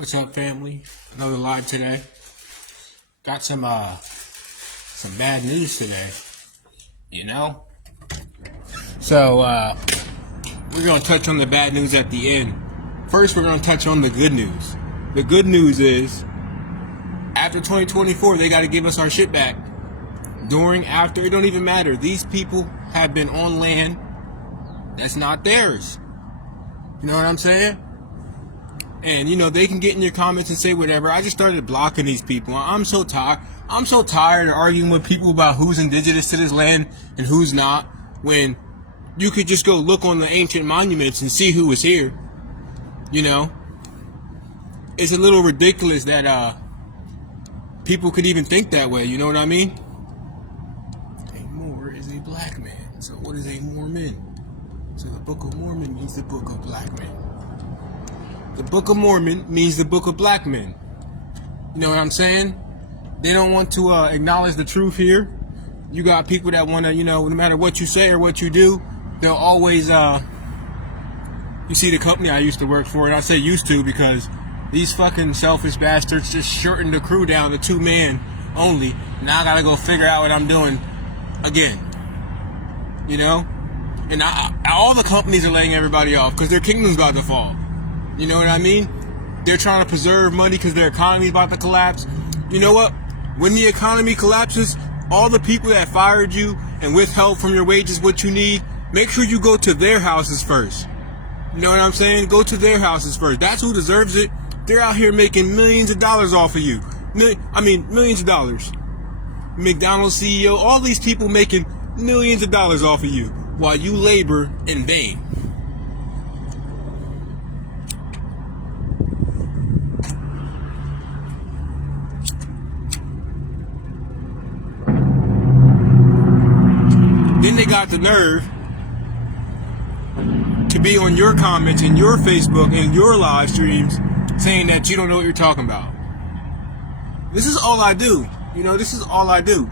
What's up, family? Another live today. Got some bad news today. You know? So we're gonna touch on the bad news at the end. First, we're gonna touch on the good news. The good news is, after 2024, they gotta give us our shit back. During, after, it don't even matter. These people have been on land that's not theirs. You know what I'm saying? And, you know, they can get in your comments and say whatever. I just started blocking these people. I'm so tired. I'm so tired of arguing with people about who's indigenous to this land and who's not, when you could just go look on the ancient monuments and see who was here. You know? It's a little ridiculous that people could even think that way. You know what I mean? A Moor is a black man. So what is a Mormon? So the Book of Mormon means the Book of Black Men. The Book of Mormon means the Book of Black Men. You know what I'm saying? They don't want to acknowledge the truth here. You got people that want to, you know, no matter what you say or what you do, they'll always, you see the company I used to work for, and I say used to because these fucking selfish bastards just shortened the crew down to 2 men only. Now I gotta go figure out what I'm doing again. You know? And all the companies are laying everybody off because their kingdom's about to fall. You know what I mean? They're trying to preserve money because their economy's about to collapse. You know what? When the economy collapses, all the people that fired you and withheld from your wages what you need, make sure you go to their houses first. You know what I'm saying? Go to their houses first. That's who deserves it. They're out here making millions of dollars off of you. Millions of dollars. McDonald's CEO, all these people making millions of dollars off of you while you labor in vain. Then they got the nerve to be on your comments and your Facebook and your live streams saying that you don't know what you're talking about. This is all I do. You know, this is all I do.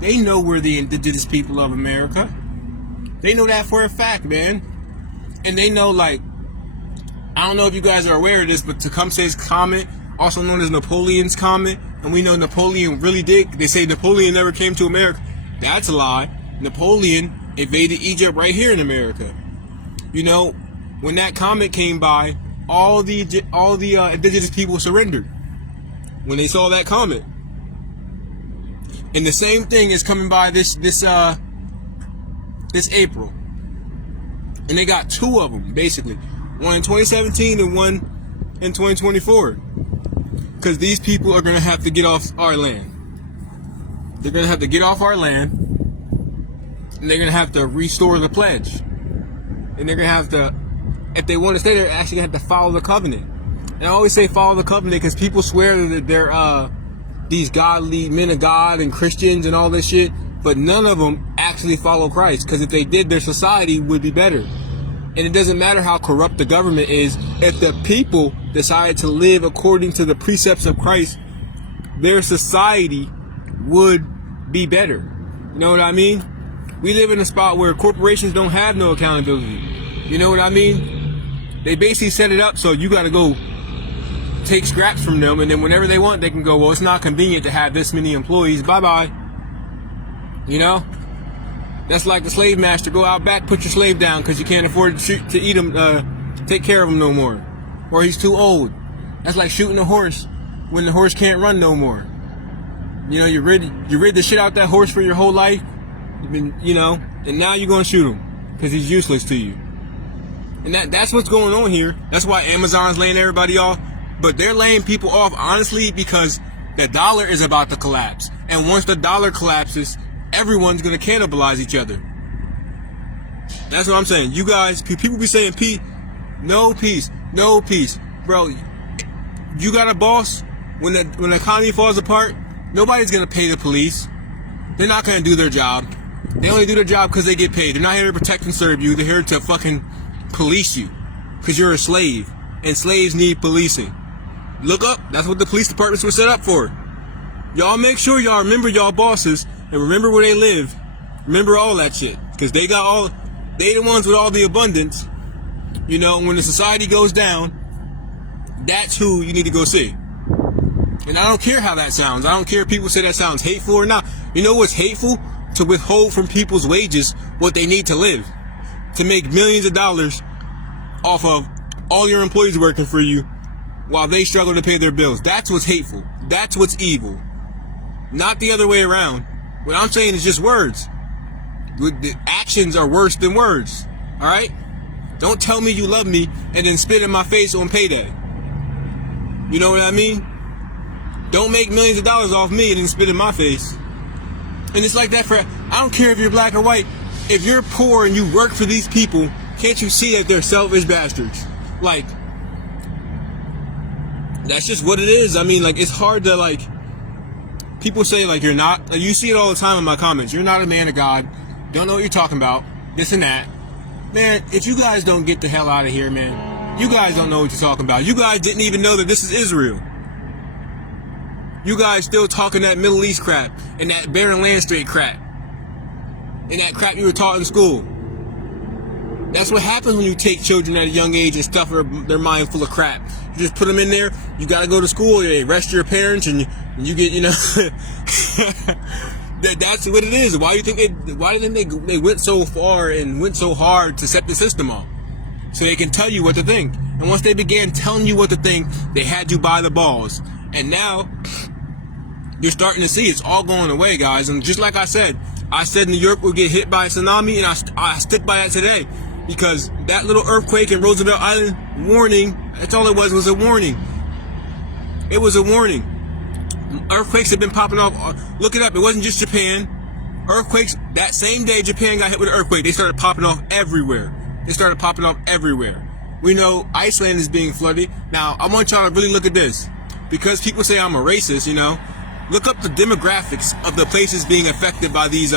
They know we're the indigenous people of America. They know that for a fact, man. And they know, like, I don't know if you guys are aware of this, but Tecumseh's Comet, also known as Napoleon's Comet, and we know Napoleon really did. They say Napoleon never came to America. That's a lie. Napoleon invaded Egypt right here in America. You know, when that comet came by, all the indigenous people surrendered when they saw that comet. And the same thing is coming by this April. And they got 2 of them, basically. One in 2017 and one in 2024. Because these people are going to have to get off our land. They're going to have to get off our land. And they're going to have to restore the pledge. And they're going to have to, if they want to stay there, actually have to follow the covenant. And I always say follow the covenant because people swear that they're these godly men of God and Christians and all this shit. But none of them actually follow Christ. Because if they did, their society would be better. And it doesn't matter how corrupt the government is. If the people decide to live according to the precepts of Christ, their society would be better. You know what I mean? We live in a spot where corporations don't have no accountability. You know what I mean? They basically set it up so you got to go take scraps from them, and then whenever they want, they can go, well, it's not convenient to have this many employees. Bye-bye. You know? That's like the slave master. Go out back, put your slave down because you can't afford to eat him, take care of him no more. Or he's too old. That's like shooting a horse when the horse can't run no more. You know, you rid the shit out that horse for your whole life. You know, and now you're going to shoot him because he's useless to you. And that's what's going on here. That's why Amazon's laying everybody off. But they're laying people off, honestly, because the dollar is about to collapse. And once the dollar collapses, everyone's going to cannibalize each other. That's what I'm saying. You guys, people be saying peace. No peace. No peace. Bro, you got a boss. When the economy falls apart, nobody's going to pay the police. They're not going to do their job. They only do their job because they get paid. They're not here to protect and serve you. They're here to fucking police you because you're a slave. And slaves need policing. Look up. That's what the police departments were set up for. Y'all make sure y'all remember y'all bosses and remember where they live. Remember all that shit. Because they the ones with all the abundance. You know, when the society goes down, That's who you need to go see. And I don't care how that sounds. I don't care if people say that sounds hateful or not. You know what's hateful? To withhold from people's wages what they need to live. To make millions of dollars off of all your employees working for you while they struggle to pay their bills. That's what's hateful. That's what's evil. Not the other way around. What I'm saying is just words. The actions are worse than words. Alright? Don't tell me you love me and then spit in my face on payday. You know what I mean? Don't make millions of dollars off me and then spit in my face. And it's like that for, I don't care if you're black or white. If you're poor and you work for these people, can't you see that they're selfish bastards? Like, that's just what it is. I mean, like, it's hard to, like, people say, like, you're not, like, you see it all the time in my comments. You're not a man of God. Don't know what you're talking about. This and that. Man, if you guys don't get the hell out of here, man, you guys don't know what you're talking about. You guys didn't even know that this is Israel. You guys still talking that Middle East crap and that barren land straight crap and that crap you were taught in school. That's what happens when you take children at a young age and stuff their mind full of crap. You just put them in there. You got to go to school. They arrest your parents and you get, you know. That's what it is. Why do you think they went so far and went so hard to set the system up? So they can tell you what to think. And once they began telling you what to think, they had you by the balls. And now you're starting to see it's all going away, guys. And just like I said New York will get hit by a tsunami, and I stick by that today. Because that little earthquake in Roosevelt Island, warning, that's all it was a warning. It was a warning. Earthquakes have been popping off. Look it up. It wasn't just Japan. Earthquakes, that same day Japan got hit with an earthquake, they started popping off everywhere. We know Iceland is being flooded. Now, I want y'all to really look at this. Because people say I'm a racist, you know, look up the demographics of the places being affected by these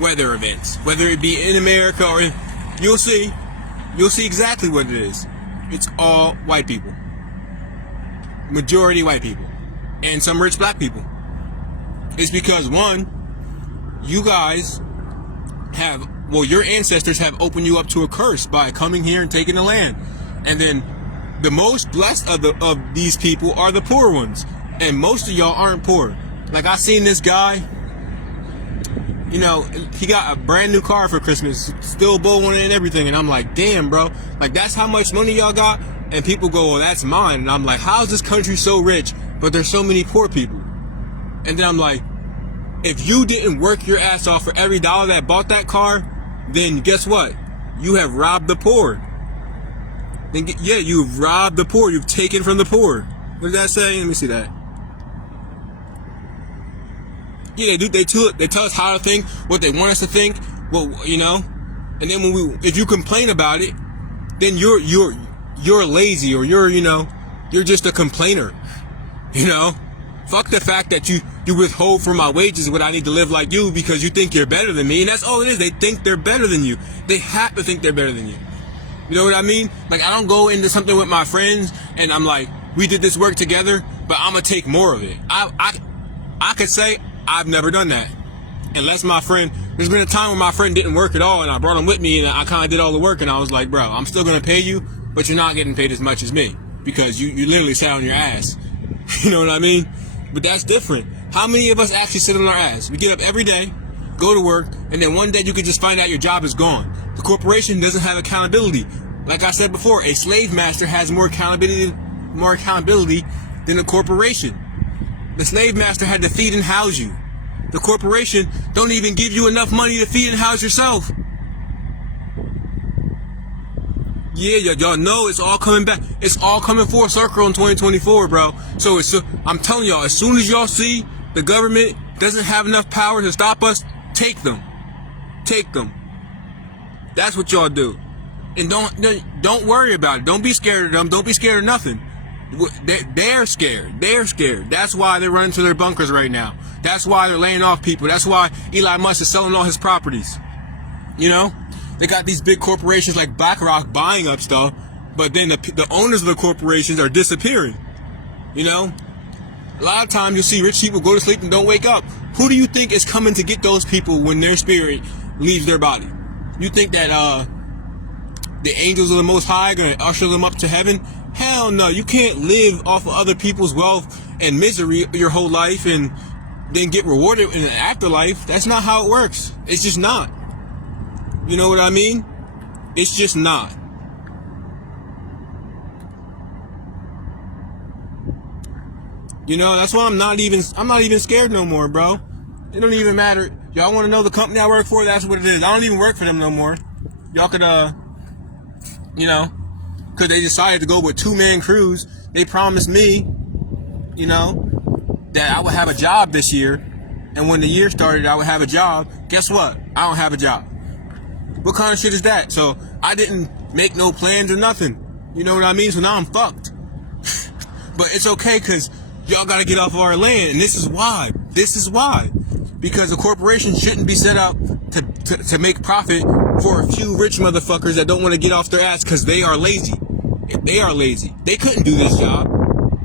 weather events. Whether it be in America or in, you'll see exactly what it is. It's all white people. Majority white people. And some rich black people. It's because, one, you guys have, well, your ancestors have opened you up to a curse by coming here and taking the land. And then the most blessed of these people are the poor ones. And most of y'all aren't poor. Like, I seen this guy, you know, he got a brand new car for Christmas, still blowing it and everything. And I'm like, damn, bro. Like, that's how much money y'all got? And people go, well, that's mine. And I'm like, how is this country so rich, but there's so many poor people? And then I'm like, if you didn't work your ass off for every dollar that bought that car, then guess what? You have robbed the poor. Then, yeah, you've robbed the poor. You've taken from the poor. What does that say? Let me see that. Yeah, they tell us how to think, what they want us to think. Well, you know, and then if you complain about it, then you're lazy, or you're just a complainer. You know, fuck the fact that you withhold from my wages what I need to live like you because you think you're better than me, and that's all it is. They think they're better than you. They have to think they're better than you. You know what I mean? Like, I don't go into something with my friends and I'm like, we did this work together, but I'm gonna take more of it. I could say I've never done that. Unless my friend, there's been a time when my friend didn't work at all and I brought him with me and I kind of did all the work and I was like, bro, I'm still gonna pay you, but you're not getting paid as much as me because you literally sat on your ass. You know what I mean? But that's different. How many of us actually sit on our ass? We get up every day, go to work, and then one day you could just find out your job is gone. The corporation doesn't have accountability. Like I said before, a slave master has more accountability than a corporation. The slave master had to feed and house you. The corporation don't even give you enough money to feed and house yourself. Yeah, y'all know it's all coming back. It's all coming full circle in 2024, bro. So I'm telling y'all, as soon as y'all see the government doesn't have enough power to stop us, take them. Take them. That's what y'all do. And don't worry about it. Don't be scared of them. Don't be scared of nothing. They're scared. They're scared. That's why they're running to their bunkers right now. That's why they're laying off people. That's why Elon Musk is selling all his properties. You know? They got these big corporations like BlackRock buying up stuff, but then the owners of the corporations are disappearing. You know? A lot of times you'll see rich people go to sleep and don't wake up. Who do you think is coming to get those people when their spirit leaves their body? You think that the angels of the Most High are going to usher them up to heaven? Hell no, you can't live off of other people's wealth and misery your whole life and then get rewarded in the afterlife. That's not how it works. It's just not. You know what I mean? It's just not. You know, that's why I'm not even scared no more, bro. It don't even matter. Y'all want to know the company I work for? That's what it is. I don't even work for them no more. Y'all could, you know, because they decided to go with 2-man crews. They promised me, you know, that I would have a job this year. And when the year started, I would have a job. Guess what? I don't have a job. What kind of shit is that? So I didn't make no plans or nothing. You know what I mean? So now I'm fucked. But it's okay because y'all got to get off of our land. And this is why. This is why. Because a corporation shouldn't be set up to make profit for a few rich motherfuckers that don't want to get off their ass because they are lazy. If they are lazy, they couldn't do this job.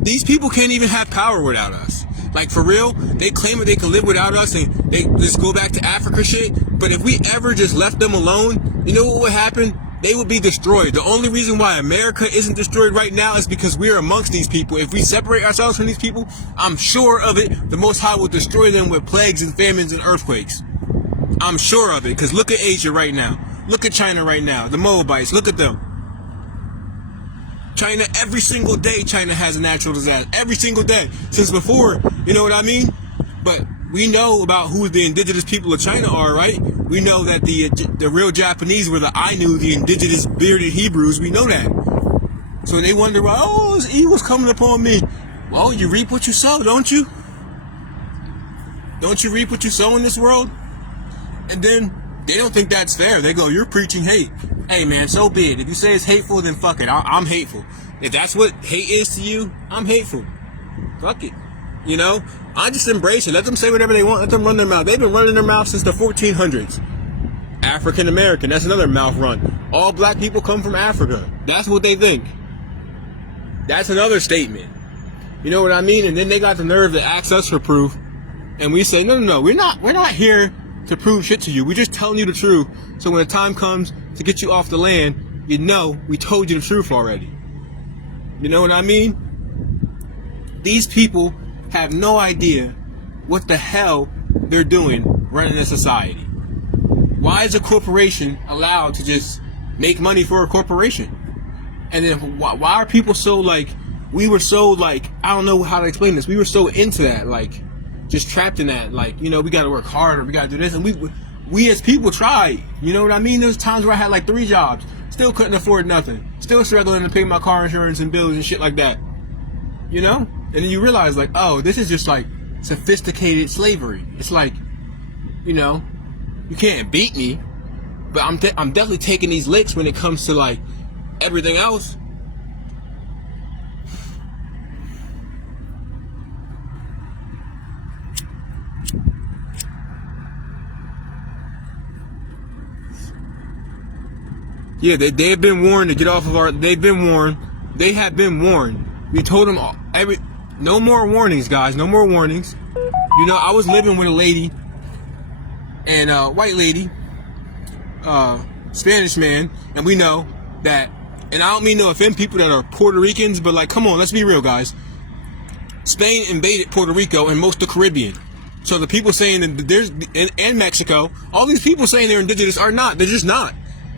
These people can't even have power without us. Like, for real, they claim that they can live without us and they just go back to Africa shit. But if we ever just left them alone, you know what would happen? They would be destroyed. The only reason why America isn't destroyed right now is because we're amongst these people. If we separate ourselves from these people, I'm sure of it, the Most High will destroy them with plagues and famines and earthquakes. I'm sure of it, because look at Asia right now. Look at China right now. The Moabites, look at them. China, every single day, China has a natural disaster. Every single day. Since before, you know what I mean? But we know about who the indigenous people of China are, right? We know that the real Japanese were the Ainu, the indigenous bearded Hebrews. We know that. So they wonder, why, oh, this evil's coming upon me. Well, you reap what you sow, don't you? Don't you reap what you sow in this world? And then they don't think that's fair. They go, you're preaching hate. Hey, man, so be it. If you say it's hateful, then fuck it. I'm hateful. If that's what hate is to you, I'm hateful. Fuck it. You know? I just embrace it. Let them say whatever they want. Let them run their mouth. They've been running their mouth since the 1400s. African American. That's another mouth run. All black people come from Africa. That's what they think. That's another statement. You know what I mean? And then they got the nerve to ask us for proof. And we say, no. We're not here to prove shit to you. We're just telling you the truth. So when the time comes to get you off the land, you know we told you the truth already. You know what I mean? These people have no idea what the hell they're doing running a society. Why is a corporation allowed to just make money for a corporation? And then why are people so like, we were so like, I don't know how to explain this. We were so into that, like, just trapped in that, like, you know, we got to work harder, we got to do this. And we as people tried, you know what I mean? There's times where I had like 3 jobs, still couldn't afford nothing, still struggling to pay my car insurance and bills and shit like that, you know? And then you realize, like, oh, this is just like sophisticated slavery. It's like, you know, you can't beat me, but I'm definitely taking these licks when it comes to like everything else. Yeah, they have been warned to get off of our. They've been warned. They have been warned. We told them no more warnings, guys. No more warnings. You know, I was living with a lady, and a white lady, Spanish man, and we know that. And I don't mean to offend people that are Puerto Ricans, but like, come on, let's be real, guys. Spain invaded Puerto Rico and most of the Caribbean. So the people saying that there's and Mexico, all these people saying they're indigenous are not. They're just not.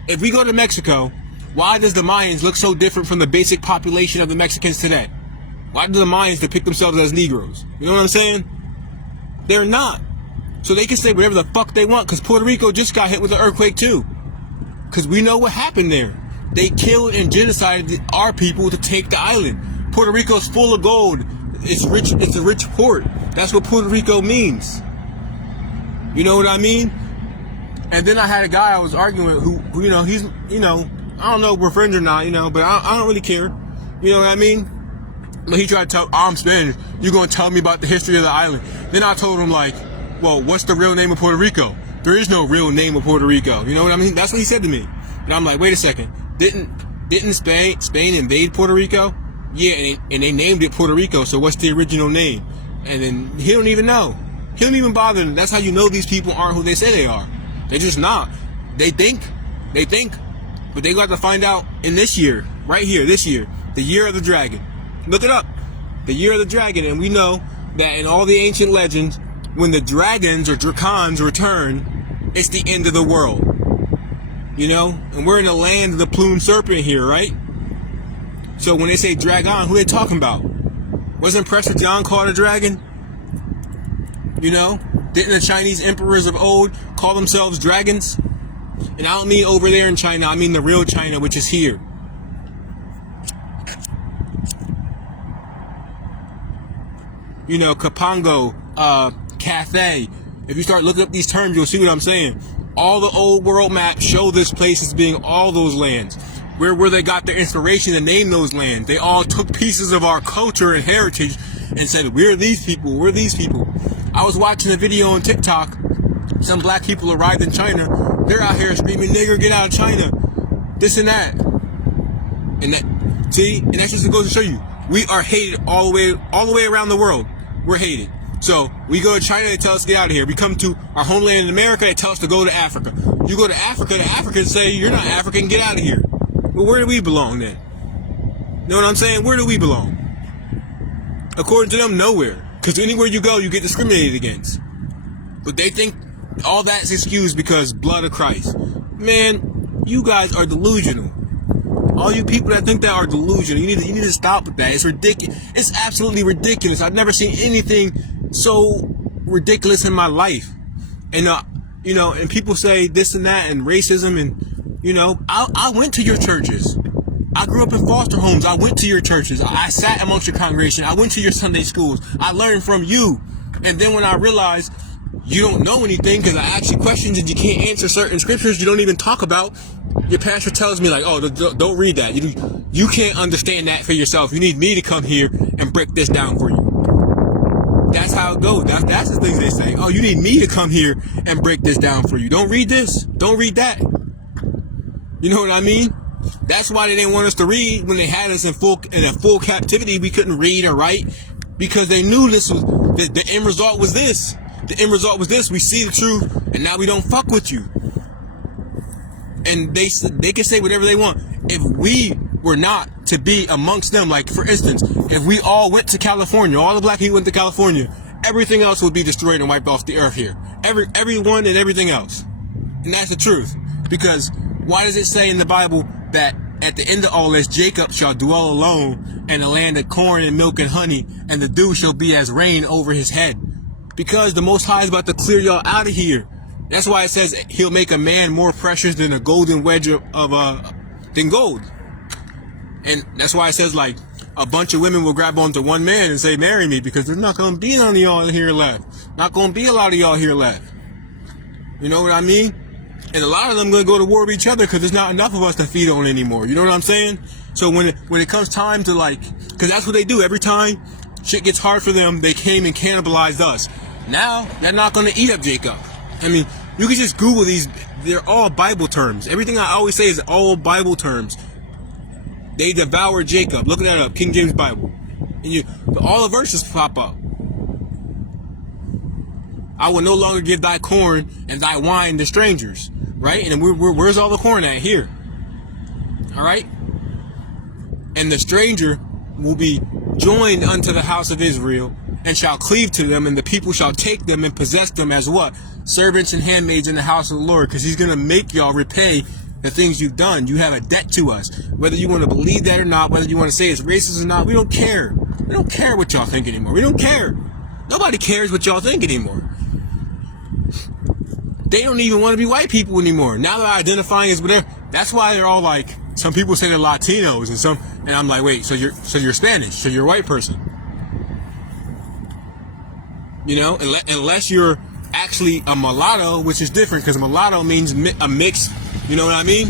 If we go to Mexico, why does the Mayans look so different from the basic population of the Mexicans today? Why do the Mayans depict themselves as Negroes? You know what I'm saying? They're not. So they can say whatever the fuck they want, because Puerto Rico just got hit with an earthquake too. Because we know what happened there. They killed and genocided our people to take the island. Puerto Rico's full of gold. It's rich. It's a rich port. That's what Puerto Rico means. You know what I mean? And then I had a guy I was arguing with who you know, he's, you know, I don't know if we're friends or not, you know, but I don't really care. You know what I mean? But he tried to tell, I'm Spanish. You're going to tell me about the history of the island. Then I told him, like, well, what's the real name of Puerto Rico? There is no real name of Puerto Rico. You know what I mean? That's what he said to me. And I'm like, wait a second. Didn't Spain invade Puerto Rico? Yeah, and they named it Puerto Rico, so what's the original name? And then he don't even know. He don't even bother. That's how you know these people aren't who they say they are. They're just not. They think, but they got to find out in this year, right here, this year, The year of the dragon. Look it up. The year of the dragon. And we know that in all the ancient legends, when the dragons or dracons return, it's the end of the world. You know? And we're in the land of the plumed serpent here, right? So when they say dragon, who are they talking about? Wasn't Prester John called a dragon? You know? Didn't the Chinese emperors of old call themselves dragons? And I don't mean over there in China, I mean the real China, which is here. You know, Kapango, Cathay. If you start looking up these terms, you'll see what I'm saying. All the old world maps show this place as being all those lands. Where they got their inspiration to name those lands. They all took pieces of our culture and heritage and said, we're these people, we're these people. I was watching a video on TikTok. Some black people arrived in China. They're out here screaming, nigger, get out of China. This and that. And that, see, and that's just goes to show you, we are hated all the way around the world. We're hated. So we go to China, they tell us to get out of here. We come to our homeland in America, they tell us to go to Africa. You go to Africa, the Africans say, you're not African, get out of here. But where do we belong then? You know what I'm saying? Where do we belong? According to them, nowhere. Because anywhere you go, you get discriminated against. But they think all that's excused because blood of Christ. Man, you guys are delusional. All you people that think that are delusional, you need to stop with that. It's ridiculous. It's absolutely ridiculous. I've never seen anything so ridiculous in my life. And you know, and people say this and that and racism, and you know, I went to your churches. I grew up in foster homes. I went to your churches. I sat amongst your congregation. I went to your Sunday schools. I learned from you. And then when I realized you don't know anything because I ask you questions and you can't answer certain scriptures you don't even talk about, your pastor tells me like, oh, don't read that. You can't understand that for yourself. You need me to come here and break this down for you. That's how it goes. That's the things they say. Oh, you need me to come here and break this down for you. Don't read this. Don't read that. You know what I mean? That's why they didn't want us to read when they had us in a full captivity. We couldn't read or write because they knew this was the end result was this. The end result was this. We see the truth, and now we don't fuck with you. And they can say whatever they want. If we were not to be amongst them, like for instance, if we all went to California, all the black people went to California, everything else would be destroyed and wiped off the earth here. Everyone and everything else. And that's the truth. Because why does it say in the Bible that at the end of all this, Jacob shall dwell alone in a land of corn and milk and honey, and the dew shall be as rain over his head? Because the Most High is about to clear y'all out of here. That's why it says he'll make a man more precious than a golden wedge than gold. And that's why it says like a bunch of women will grab onto one man and say, marry me, because there's not going to be none of y'all here left. Not going to be a lot of y'all here left. You know what I mean? And a lot of them going to go to war with each other because there's not enough of us to feed on anymore. You know what I'm saying? So when it comes time to like, because that's what they do every time shit gets hard for them, they came and cannibalized us. Now they're not going to eat up Jacob. I mean, you can just Google these. They're all Bible terms. Everything I always say is all Bible terms. They devoured Jacob. Look that up, King James Bible. And all the verses pop up. I will no longer give thy corn and thy wine to strangers. Right? And where's all the corn at? Here. All right? And the stranger will be joined unto the house of Israel and shall cleave to them, and the people shall take them and possess them as what? Servants and handmaids in the house of the Lord, because he's going to make y'all repay the things you've done. You have a debt to us. Whether you want to believe that or not, whether you want to say it's racist or not, we don't care. We don't care what y'all think anymore. We don't care. Nobody cares what y'all think anymore. They don't even want to be white people anymore. Now they're identifying as whatever. That's why they're all like, some people say they're Latinos and I'm like, wait, so you're Spanish, so you're a white person. You know, unless you're actually a mulatto, which is different because mulatto means a mix. You know what I mean?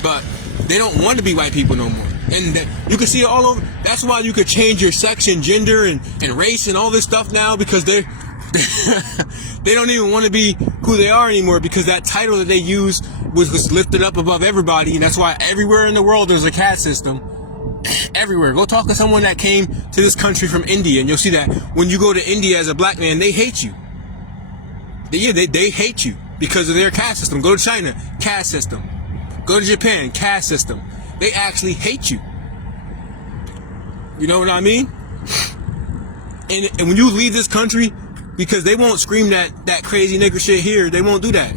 But they don't want to be white people no more. And you can see it all over. That's why you could change your sex and gender and race and all this stuff now, because they don't even want to be who they are anymore, because that title that they use was lifted up above everybody. And that's why everywhere in the world there's a caste system. Everywhere. Go talk to someone that came to this country from India, and you'll see that when you go to India as a black man, they hate you. They hate you because of their caste system. Go to China, caste system. Go to Japan, caste system. They actually hate you You know what I mean? And when you leave this country, because they won't scream that crazy nigger shit here, they won't do that.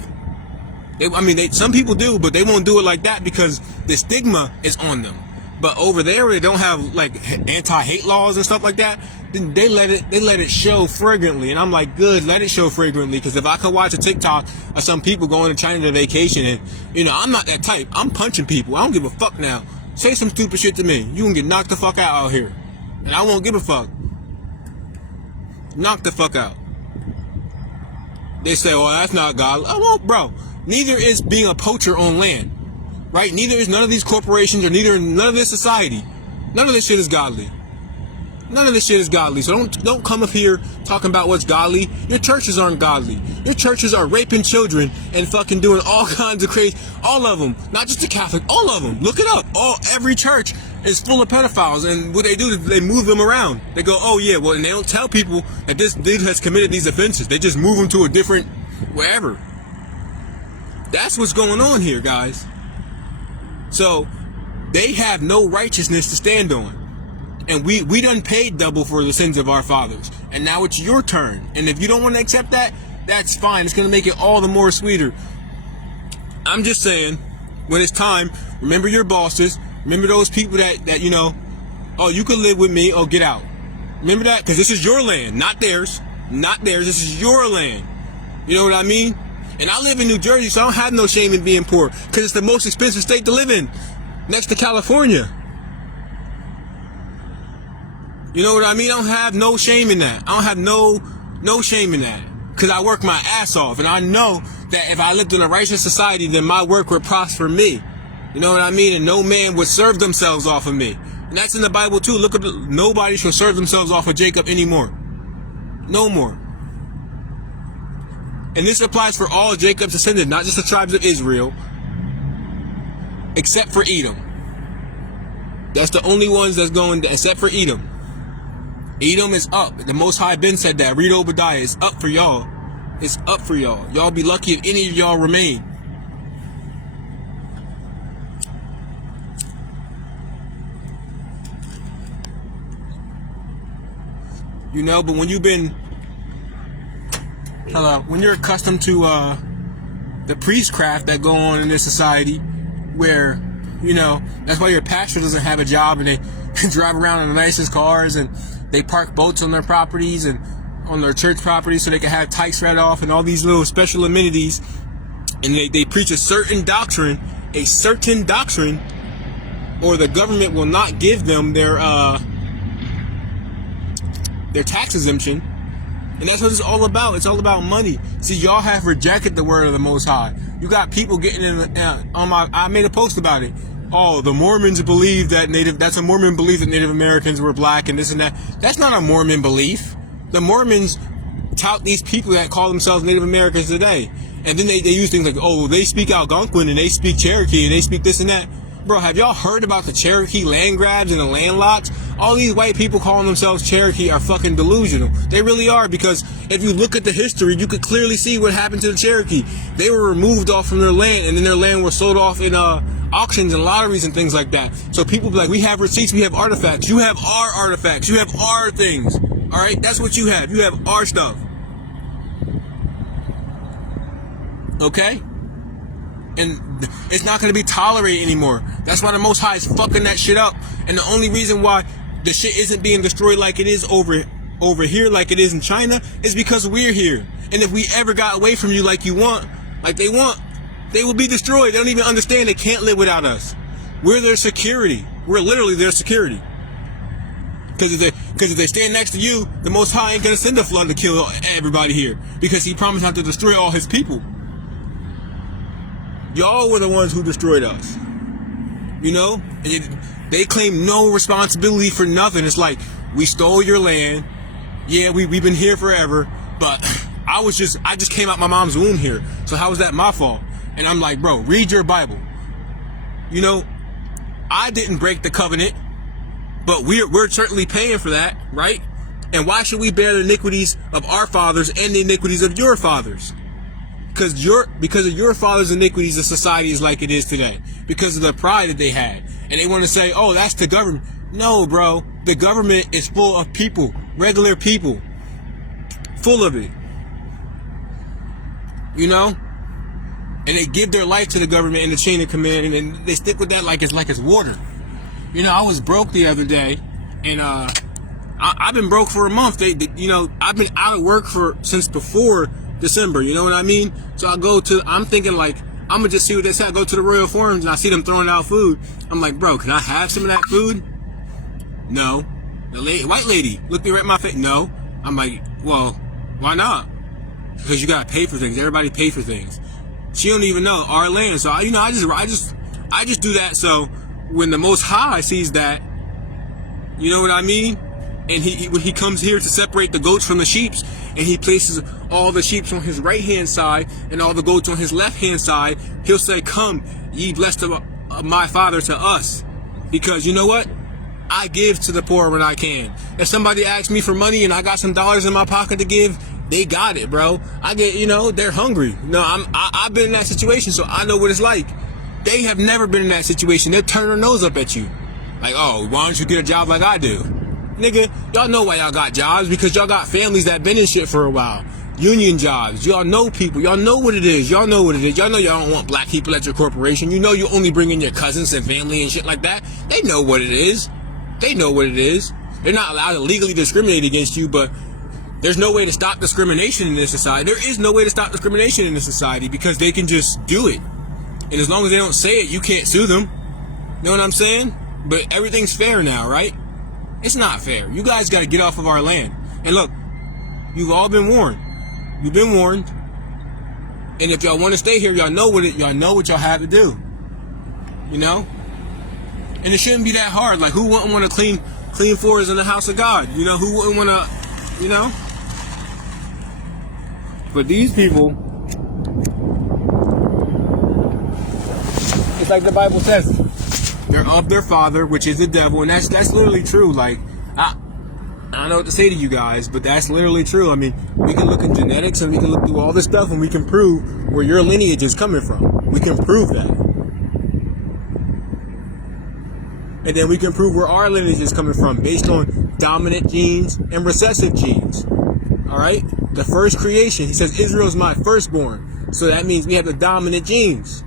Some people do, but they won't do it like that because the stigma is on them. But over there, where they don't have like anti-hate laws and stuff like that, then they let it show flagrantly. And I'm like, good, let it show flagrantly, because if I could watch a TikTok of some people going to China to vacation, and I'm not that type. I'm punching people. I don't give a fuck now. Say some stupid shit to me, you can get knocked the fuck out here, and I won't give a fuck. Knock the fuck out. They say, oh, that's not God. Oh, well, bro. Neither is being a poacher on land, right? Neither is none of these corporations, or none of this society. None of this shit is godly. None of this shit is godly. So don't come up here talking about what's godly. Your churches aren't godly. Your churches are raping children and fucking doing all kinds of crazy. All of them, not just the Catholic. All of them. Look it up. Every church is full of pedophiles, and what they do is they move them around. They go, oh yeah, well, and they don't tell people that this dude has committed these offenses. They just move them to a different wherever. That's what's going on here, guys. So they have no righteousness to stand on. And we done paid double for the sins of our fathers. And now it's your turn. And if you don't want to accept that, that's fine. It's going to make it all the more sweeter. I'm just saying, when it's time, remember your bosses. Remember those people that oh, you can live with me. Oh, get out. Remember that? Because this is your land, not theirs. Not theirs. This is your land. You know what I mean? And I live in New Jersey, so I don't have no shame in being poor, because it's the most expensive state to live in, next to California. You know what I mean? I don't have no shame in that. I don't have no shame in that, because I work my ass off, and I know that if I lived in a righteous society, then my work would prosper me. You know what I mean? And no man would serve themselves off of me. And that's in the Bible too. Look at nobody should serve themselves off of Jacob anymore. No more. And this applies for all Jacob's descendants, not just the tribes of Israel, except for Edom. That's the only ones that's going, except for Edom. Edom is up. The Most High Ben said that. Read Obadiah. It's up for y'all. It's up for y'all. Y'all be lucky if any of y'all remain. But when you've been... when you're accustomed to the priestcraft that go on in this society, where that's why your pastor doesn't have a job, and they drive around in the nicest cars, and they park boats on their properties and on their church properties so they can have tykes read off and all these little special amenities, and they preach a certain doctrine, or the government will not give them their tax exemption. And that's what it's all about. It's all about money. See, y'all have rejected the word of the Most High. You got people getting in I made a post about it. Oh, the Mormons believe that that's a Mormon belief that Native Americans were black and this and that. That's not a Mormon belief. The Mormons tout these people that call themselves Native Americans today. And then they use things like, oh, they speak Algonquin and they speak Cherokee and they speak this and that. Bro, have y'all heard about the Cherokee land grabs and the land lots? All these white people calling themselves Cherokee are fucking delusional. They really are, because if you look at the history, you could clearly see what happened to the Cherokee. They were removed off from their land, and then their land was sold off in auctions and lotteries and things like that. So people be like, we have receipts, we have artifacts. You have our artifacts. You have our things. All right? That's what you have. You have our stuff. Okay? And it's not going to be tolerated anymore. That's why the Most High is fucking that shit up. And the only reason why the shit isn't being destroyed like it is over here, like it is in China, is because we're here. And if we ever got away from you like they want, they will be destroyed. They don't even understand they can't live without us. We're their security. We're literally their security. Because if they stand next to you, the Most High ain't going to send a flood to kill everybody here, because he promised not to destroy all his people. Y'all were the ones who destroyed us. And they claim no responsibility for nothing. It's like, we stole your land. Yeah, we've been here forever, but I just came out my mom's womb here. So how is that my fault? And I'm like, bro, read your Bible. I didn't break the covenant, but we're certainly paying for that, right? And why should we bear the iniquities of our fathers and the iniquities of your fathers? Because of your father's iniquities, the society is like it is today. Because of the pride that they had. And they want to say, oh, that's the government. No, bro. The government is full of people, regular people, full of it. You know? And they give their life to the government and the chain of command, and they stick with that like it's water. You know, I was broke the other day, and I've been broke for a month. I've been out of work since before December. You know what I mean? So I'm thinking like, I'm gonna just see what they say. I go to the Royal Farms and I see them throwing out food. I'm like, bro, can I have some of that food? No. The white lady looked me right in my face. No. I'm like, well, why not? Because you gotta pay for things. Everybody pay for things. She don't even know our land. So I just do that. So when the Most High sees that, you know what I mean? And when he comes here to separate the goats from the sheep, and he places all the sheep on his right hand side and all the goats on his left hand side, he'll say, "Come, ye blessed of my Father, to us," because you know what? I give to the poor when I can. If somebody asks me for money and I got some dollars in my pocket to give, they got it, bro. I get, they're hungry. No, I've been in that situation, so I know what it's like. They have never been in that situation. They'll turn their nose up at you. Like, oh, why don't you get a job like I do? Nigga, y'all know why y'all got jobs, because y'all got families that been in shit for a while. Union jobs. Y'all know people. Y'all know what it is. Y'all know what it is. Y'all know y'all don't want black people at your corporation. You know you only bring in your cousins and family and shit like that. They know what it is. They know what it is. They're not allowed to legally discriminate against you, but there's no way to stop discrimination in this society. There is no way to stop discrimination in this society, because they can just do it. And as long as they don't say it, you can't sue them. You know what I'm saying? But everything's fair now, right? It's not fair. You guys got to get off of our land. And look, you've all been warned. You've been warned. And if y'all want to stay here, y'all know what y'all have to do. You know? And it shouldn't be that hard. Like, who wouldn't want to clean floors in the house of God? You know, who wouldn't want to, But these people, it's like the Bible says, they're of their father, which is the devil, and that's literally true. Like, I don't know what to say to you guys, but that's literally true. I mean, we can look at genetics and we can look through all this stuff, and we can prove where your lineage is coming from. We can prove that. And then we can prove where our lineage is coming from based on dominant genes and recessive genes. All right? The first creation, he says, Israel's my firstborn. So that means we have the dominant genes.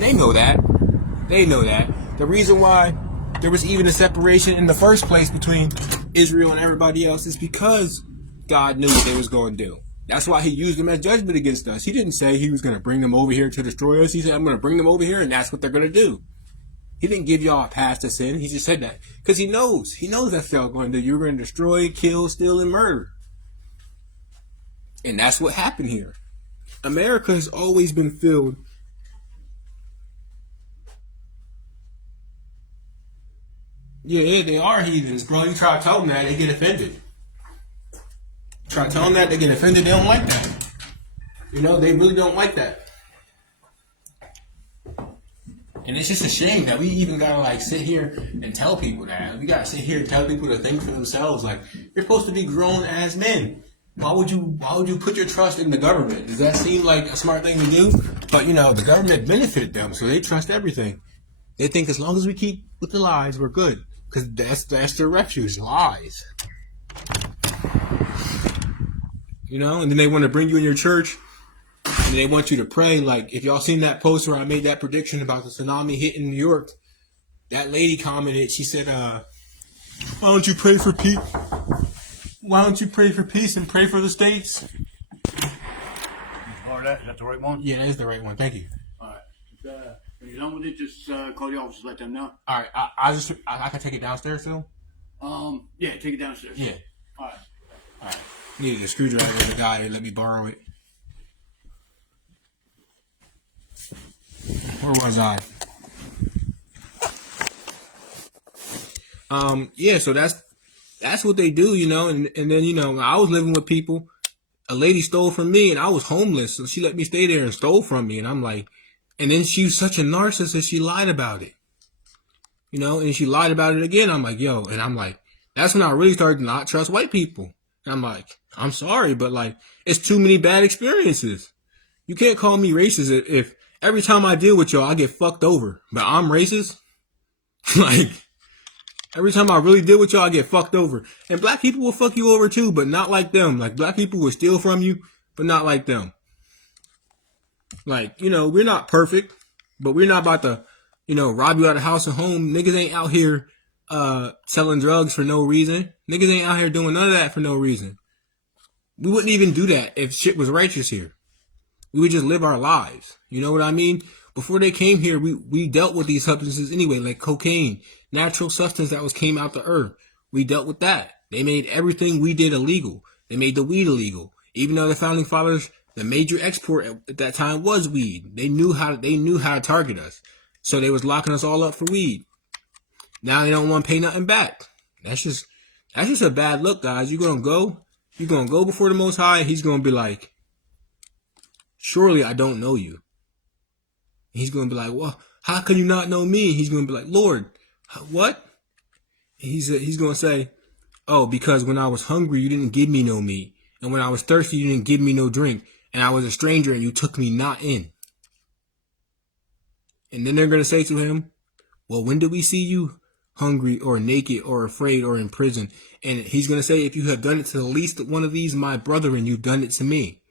They know that. They know that. The reason why there was even a separation in the first place between Israel and everybody else is because God knew what they was going to do. That's why he used them as judgment against us. He didn't say he was going to bring them over here to destroy us. He said, I'm going to bring them over here, and that's what they're going to do. He didn't give y'all a pass to sin. He just said that because he knows. He knows that's what y'all going to do. You're going to destroy, kill, steal, and murder. And that's what happened here. America has always been filled. Yeah, they are heathens, bro. You try to tell them that, they get offended. Try to tell them that, they get offended. They don't like that. They really don't like that. And it's just a shame that we even gotta sit here and tell people that. We gotta sit here and tell people to think for themselves. Like, you're supposed to be grown as men. Why would you put your trust in the government? Does that seem like a smart thing to do? But the government benefited them, so they trust everything. They think as long as we keep with the lies, we're good. Because that's their refuge, lies. And then they want to bring you in your church, and they want you to pray. Like, if y'all seen that post where I made that prediction about the tsunami hitting New York, that lady commented, she said, why don't you pray for peace? Why don't you pray for peace and pray for the states? Is that the right one? Yeah, that is the right one. Thank you. All right. When you're done with it, just call the office, let them know. All right. I can take it downstairs too? Yeah, take it downstairs. Yeah. All right. Needed a screwdriver. The guy let me borrow it. Where was I? Yeah, so that's what they do, and then, I was living with people. A lady stole from me, and I was homeless, so she let me stay there and stole from me, and I'm like, and then she was such a narcissist, she lied about it. And she lied about it again. I'm like, yo, and I'm like, that's when I really started to not trust white people. And I'm like, I'm sorry, but it's too many bad experiences. You can't call me racist if every time I deal with y'all, I get fucked over. But I'm racist? Like, every time I really deal with y'all, I get fucked over. And black people will fuck you over too, but not like them. Like, black people will steal from you, but not like them. Like, we're not perfect, but we're not about to, rob you out of house and home. Niggas ain't out here selling drugs for no reason. Niggas ain't out here doing none of that for no reason. We wouldn't even do that if shit was righteous here. We would just live our lives. You know what I mean? Before they came here, we dealt with these substances anyway, like cocaine, natural substance that came out the earth. We dealt with that. They made everything we did illegal. They made the weed illegal. Even though the founding fathers, the major export at that time was weed. They knew how to target us. So they was locking us all up for weed. Now they don't want to pay nothing back. That's just a bad look, guys. You're gonna go before the Most High. He's gonna be like, surely I don't know you. He's going to be like, well, how can you not know me? He's going to be like, Lord, what? He's going to say, oh, because when I was hungry, you didn't give me no meat. And when I was thirsty, you didn't give me no drink. And I was a stranger and you took me not in. And then they're going to say to him, well, when did we see you hungry or naked or afraid or in prison? And he's going to say, if you have done it to the least one of these, my brethren, you've done it to me.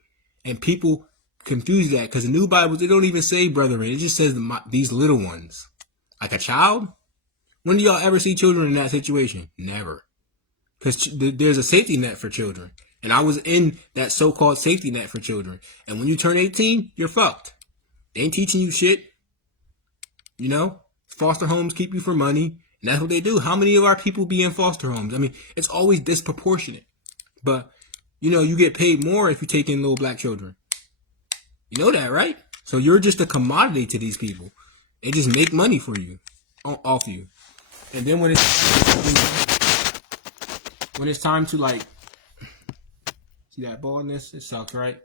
And people confuse that because the new Bibles, they don't even say brethren. It just says these little ones. Like a child? When do y'all ever see children in that situation? Never. Because there's a safety net for children. And I was in that so-called safety net for children. And when you turn 18, you're fucked. They ain't teaching you shit. Foster homes keep you for money. And that's what they do. How many of our people be in foster homes? I mean, it's always disproportionate. But, you get paid more if you take in little black children. You know that, right? So you're just a commodity to these people. They just make money for you, off you. And then when it's time to like, see that baldness? It sucks, right?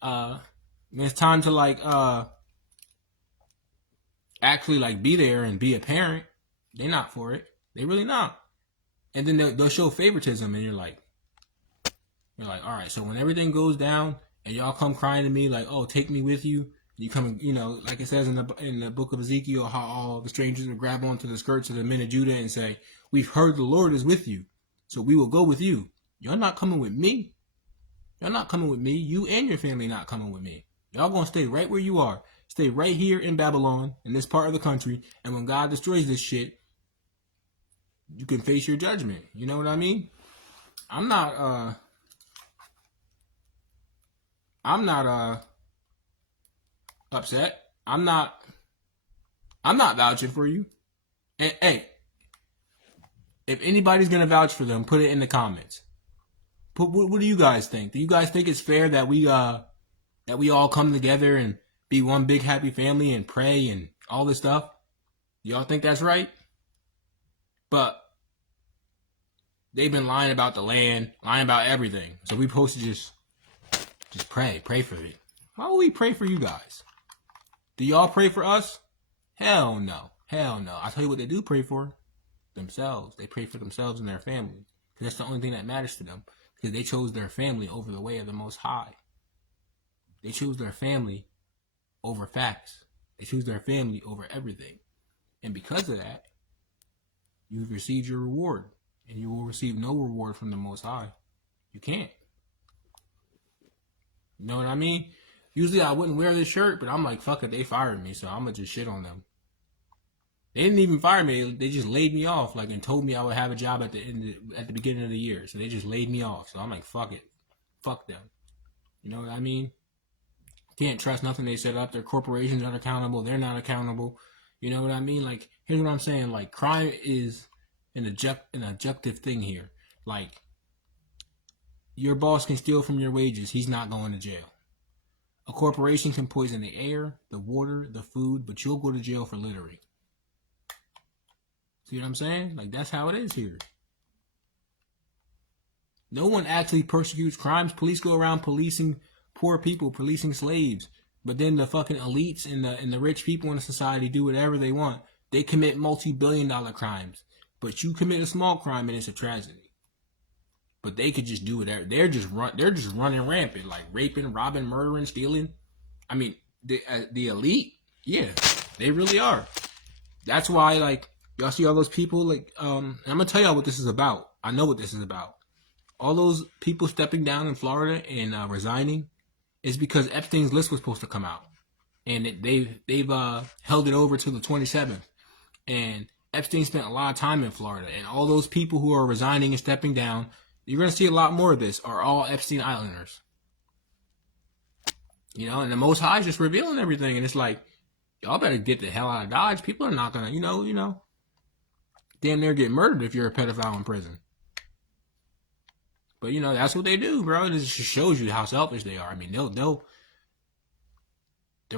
When it's time to like, actually like be there and be a parent, they're not for it. They really not. And then they'll show favoritism, and you're like, all right. So when everything goes down, and y'all come crying to me like, oh, take me with you. You come, like it says in the book of Ezekiel, how all the strangers will grab onto the skirts of the men of Judah and say, we've heard the Lord is with you, so we will go with you. Y'all not coming with me. Y'all not coming with me. You and your family not coming with me. Y'all gonna stay right where you are. Stay right here in Babylon, in this part of the country. And when God destroys this shit, you can face your judgment. You know what I mean? I'm not upset. I'm not vouching for you. And hey, if anybody's gonna vouch for them, put it in the comments. What do you guys think? Do you guys think it's fair that we all come together and be one big happy family and pray and all this stuff? Y'all think that's right? But they've been lying about the land, lying about everything. So we supposed to just pray for it. Why would we pray for you guys? Do y'all pray for us? Hell no. I tell you what they do pray for. Themselves. They pray for themselves and their family. Because that's the only thing that matters to them. Because they chose their family over the way of the Most High. They choose their family over facts. They choose their family over everything. And because of that, you've received your reward. And you will receive no reward from the Most High. You can't. You know what I mean? Usually I wouldn't wear this shirt, but I'm like, fuck it, they fired me, so I'm gonna just shit on them. They didn't even fire me; they just laid me off, like, and told me I would have a job at the beginning of the year. So they just laid me off. So I'm like, fuck it, fuck them. You know what I mean? Can't trust nothing they set up. Their corporations aren't accountable. They're not accountable. You know what I mean? Like, here's what I'm saying. Like, crime is an objective thing here. Like, your boss can steal from your wages. He's not going to jail. A corporation can poison the air, the water, the food, but you'll go to jail for littering. See what I'm saying? Like, that's how it is here. No one actually persecutes crimes. Police go around policing poor people, policing slaves. But then the fucking elites and the rich people in the society do whatever they want. They commit multi-billion-dollar crimes. But you commit a small crime and it's a tragedy. But they could just do whatever. They're just running rampant, like raping, robbing, murdering, stealing. I mean, the elite, yeah, they really are. That's why, like, y'all see all those people, like, I'm gonna tell y'all what this is about. I know what this is about. All those people stepping down in Florida and resigning is because Epstein's list was supposed to come out, and they've held it over to the 27th. And Epstein spent a lot of time in Florida, and all those people who are resigning and stepping down, you're gonna see a lot more of this, are all Epstein Islanders. You know, and the Most High is just revealing everything, and it's like, y'all better get the hell out of Dodge. People are not gonna, you know, damn near get murdered if you're a pedophile in prison. But, you know, that's what they do, bro. It just shows you how selfish they are. I mean, the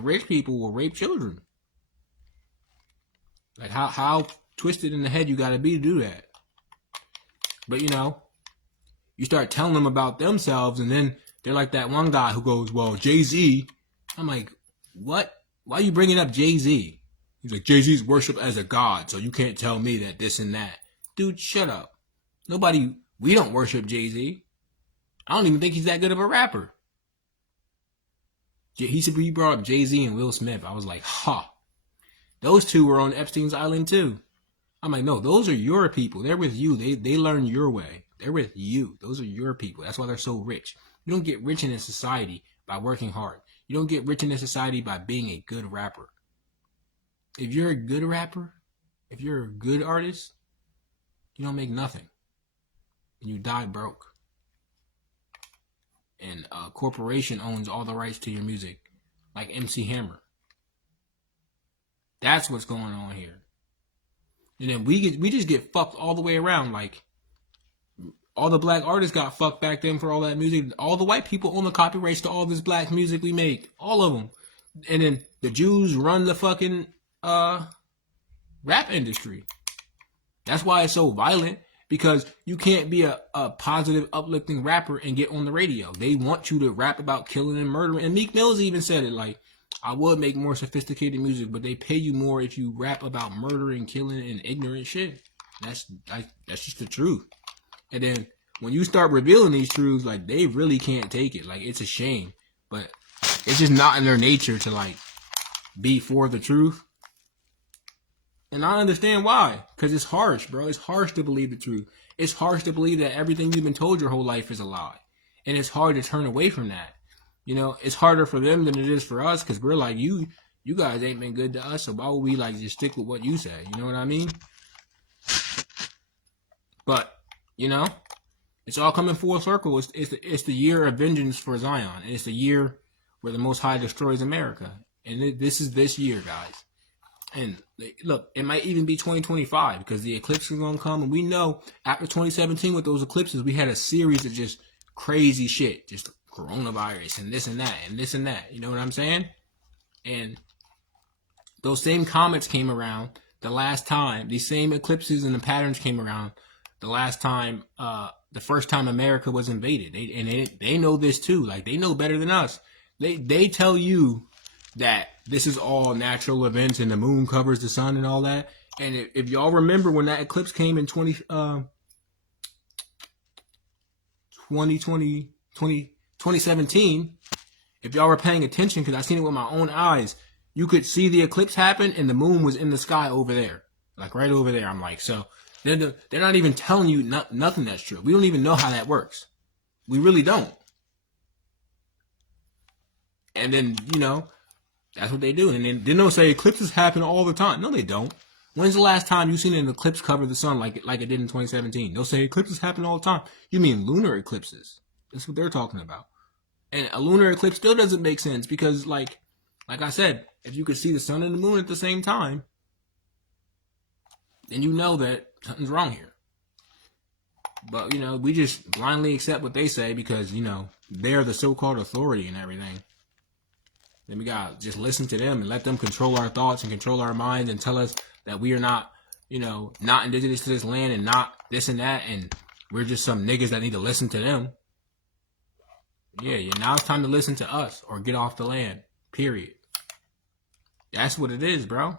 rich people will rape children. Like, how twisted in the head you gotta be to do that. But, you know, you start telling them about themselves, and then they're like that one guy who goes, well, JayZ. I'm like, what? Why are you bringing up JayZ? He's like, JayZ's worshipped as a god, so you can't tell me that this and that. Dude, shut up. We don't worship JayZ. I don't even think he's that good of a rapper. He brought up JayZ and Will Smith. I was like, ha. Those two were on Epstein's Island too. I'm like, no, those are your people. They're with you. They learn your way. They're with you. Those are your people. That's why they're so rich. You don't get rich in this society by working hard. You don't get rich in this society by being a good rapper. If you're a good rapper, if you're a good artist, you don't make nothing. And you die broke. And a corporation owns all the rights to your music, like MC Hammer. That's what's going on here. And then we just get fucked all the way around. Like, all the black artists got fucked back then for all that music. All the white people own the copyrights to all this black music we make. All of them. And then the Jews run the fucking rap industry. That's why it's so violent. Because you can't be a positive, uplifting rapper and get on the radio. They want you to rap about killing and murdering. And Meek Mill's even said it, like, I would make more sophisticated music, but they pay you more if you rap about murdering, killing, and ignorant shit. That's just the truth. And then when you start revealing these truths, like, they really can't take it. Like, it's a shame. But it's just not in their nature to, like, be for the truth. And I understand why. Because it's harsh, bro. It's harsh to believe the truth. It's harsh to believe that everything you've been told your whole life is a lie. And it's hard to turn away from that. You know, it's harder for them than it is for us. Because we're like, you guys ain't been good to us. So why would we, like, just stick with what you say? You know what I mean? But, you know, it's all coming full circle. It's the year of vengeance for Zion. And it's the year where the Most High destroys America. And this is this year, guys. And look, it might even be 2025 because the eclipse is going to come. And we know after 2017 with those eclipses, we had a series of just crazy shit. Just coronavirus and this and that and this and that. You know what I'm saying? And those same comets came around the last time. These same eclipses and the patterns came around the last time, the first time America was invaded. They know this too. Like, they know better than us. They tell you that this is all natural events and the moon covers the sun and all that. And if y'all remember when that eclipse came in 2017, if y'all were paying attention, because I seen it with my own eyes, you could see the eclipse happen and the moon was in the sky over there. Like right over there. I'm like, so they're not even telling you nothing that's true. We don't even know how that works. We really don't. And then, you know, that's what they do. And then they'll say eclipses happen all the time. No, they don't. When's the last time you seen an eclipse cover the sun like it did in 2017? They'll say eclipses happen all the time. You mean lunar eclipses. That's what they're talking about. And a lunar eclipse still doesn't make sense because, like I said, if you could see the sun and the moon at the same time, then you know that something's wrong here. But, you know, we just blindly accept what they say because, you know, they're the so-called authority and everything. Then we gotta just listen to them and let them control our thoughts and control our minds and tell us that we are not, you know, not indigenous to this land and not this and that, and we're just some niggas that need to listen to them. Yeah, now it's time to listen to us or get off the land. Period. That's what it is, bro.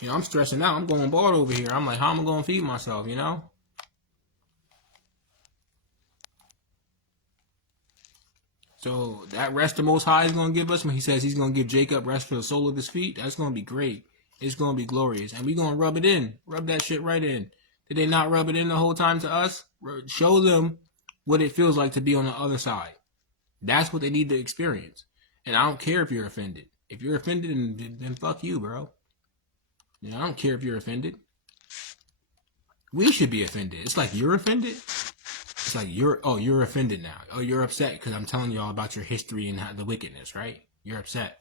You know, I'm stressing out. I'm going bald over here. I'm like, how am I going to feed myself, you know? So that rest the Most High is going to give us when he says he's going to give Jacob rest for the sole of his feet, that's going to be great. It's going to be glorious. And we're going to rub it in. Rub that shit right in. Did they not rub it in the whole time to us? Show them what it feels like to be on the other side. That's what they need to experience. And I don't care if you're offended. If you're offended, then fuck you, bro. You know, I don't care if you're offended. We should be offended. It's like you're offended. It's like you're offended now. Oh, you're upset because I'm telling y'all about your history and the wickedness, right? You're upset.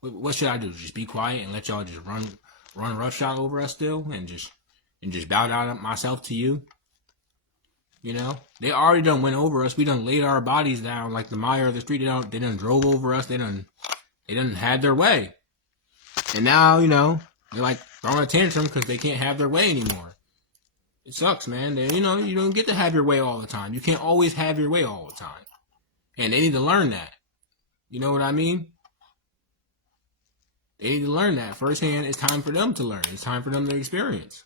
What should I do? Just be quiet and let y'all just run roughshod over us still, and just bow down myself to you? You know, they already done went over us. We done laid our bodies down like the mire of the street. They done drove over us. They done had their way, and now they're like throwing a tantrum because they can't have their way anymore. It sucks, man. You don't get to have your way all the time. You can't always have your way all the time. And they need to learn that. You know what I mean? They need to learn that firsthand. It's time for them to learn. It's time for them to experience.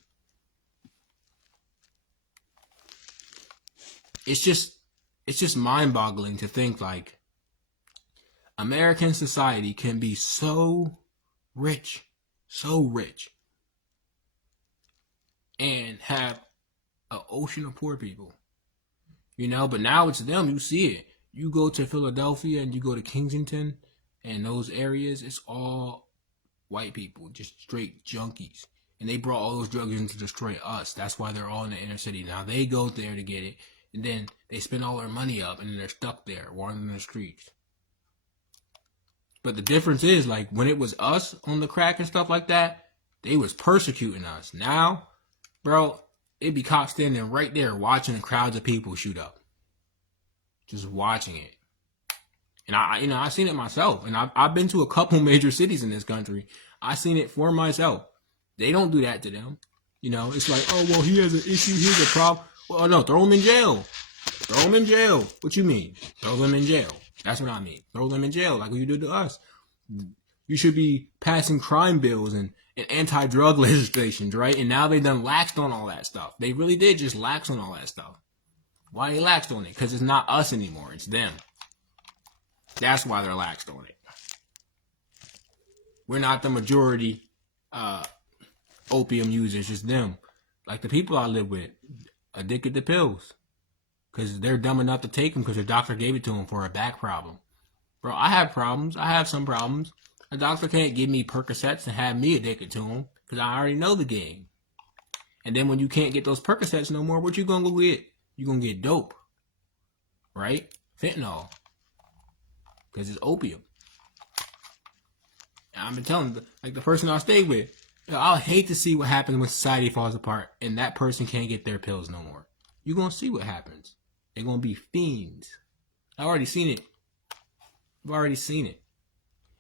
It's just mind-boggling to think like American society can be so rich, and have an ocean of poor people, but now it's them. You see it. You go to Philadelphia and you go to Kensington and those areas, it's all white people, just straight junkies. And they brought all those drugs in to destroy us. That's why they're all in the inner city. Now they go there to get it, and then they spend all their money up, and then they're stuck there, wandering the streets. But the difference is, like, when it was us on the crack and stuff like that, they was persecuting us. Now, bro, it'd be cops standing right there watching the crowds of people shoot up. Just watching it. And I seen it myself. And I've been to a couple major cities in this country. I seen it for myself. They don't do that to them. It's like, oh, well, he has an issue. Here's a problem. Well, no, throw him in jail. Throw him in jail. What you mean? Throw them in jail. That's what I mean. Throw them in jail like what you do to us. You should be passing crime bills and anti-drug legislations, right? And now they done laxed on all that stuff. They really did just lax on all that stuff. Why they laxed on it? Because it's not us anymore. It's them. That's why they're laxed on it. We're not the majority opium users. It's them. Like the people I live with, addicted to pills. Because they're dumb enough to take them because their doctor gave it to them for a back problem. Bro, I have problems. I have some problems. A doctor can't give me Percocets and have me addicted to them because I already know the game. And then when you can't get those Percocets no more, what you gonna go get? You gonna get dope. Right? Fentanyl. Because it's opium. And I've been telling the person I stay with, I'll hate to see what happens when society falls apart and that person can't get their pills no more. You're gonna see what happens. They're gonna be fiends. I've already seen it.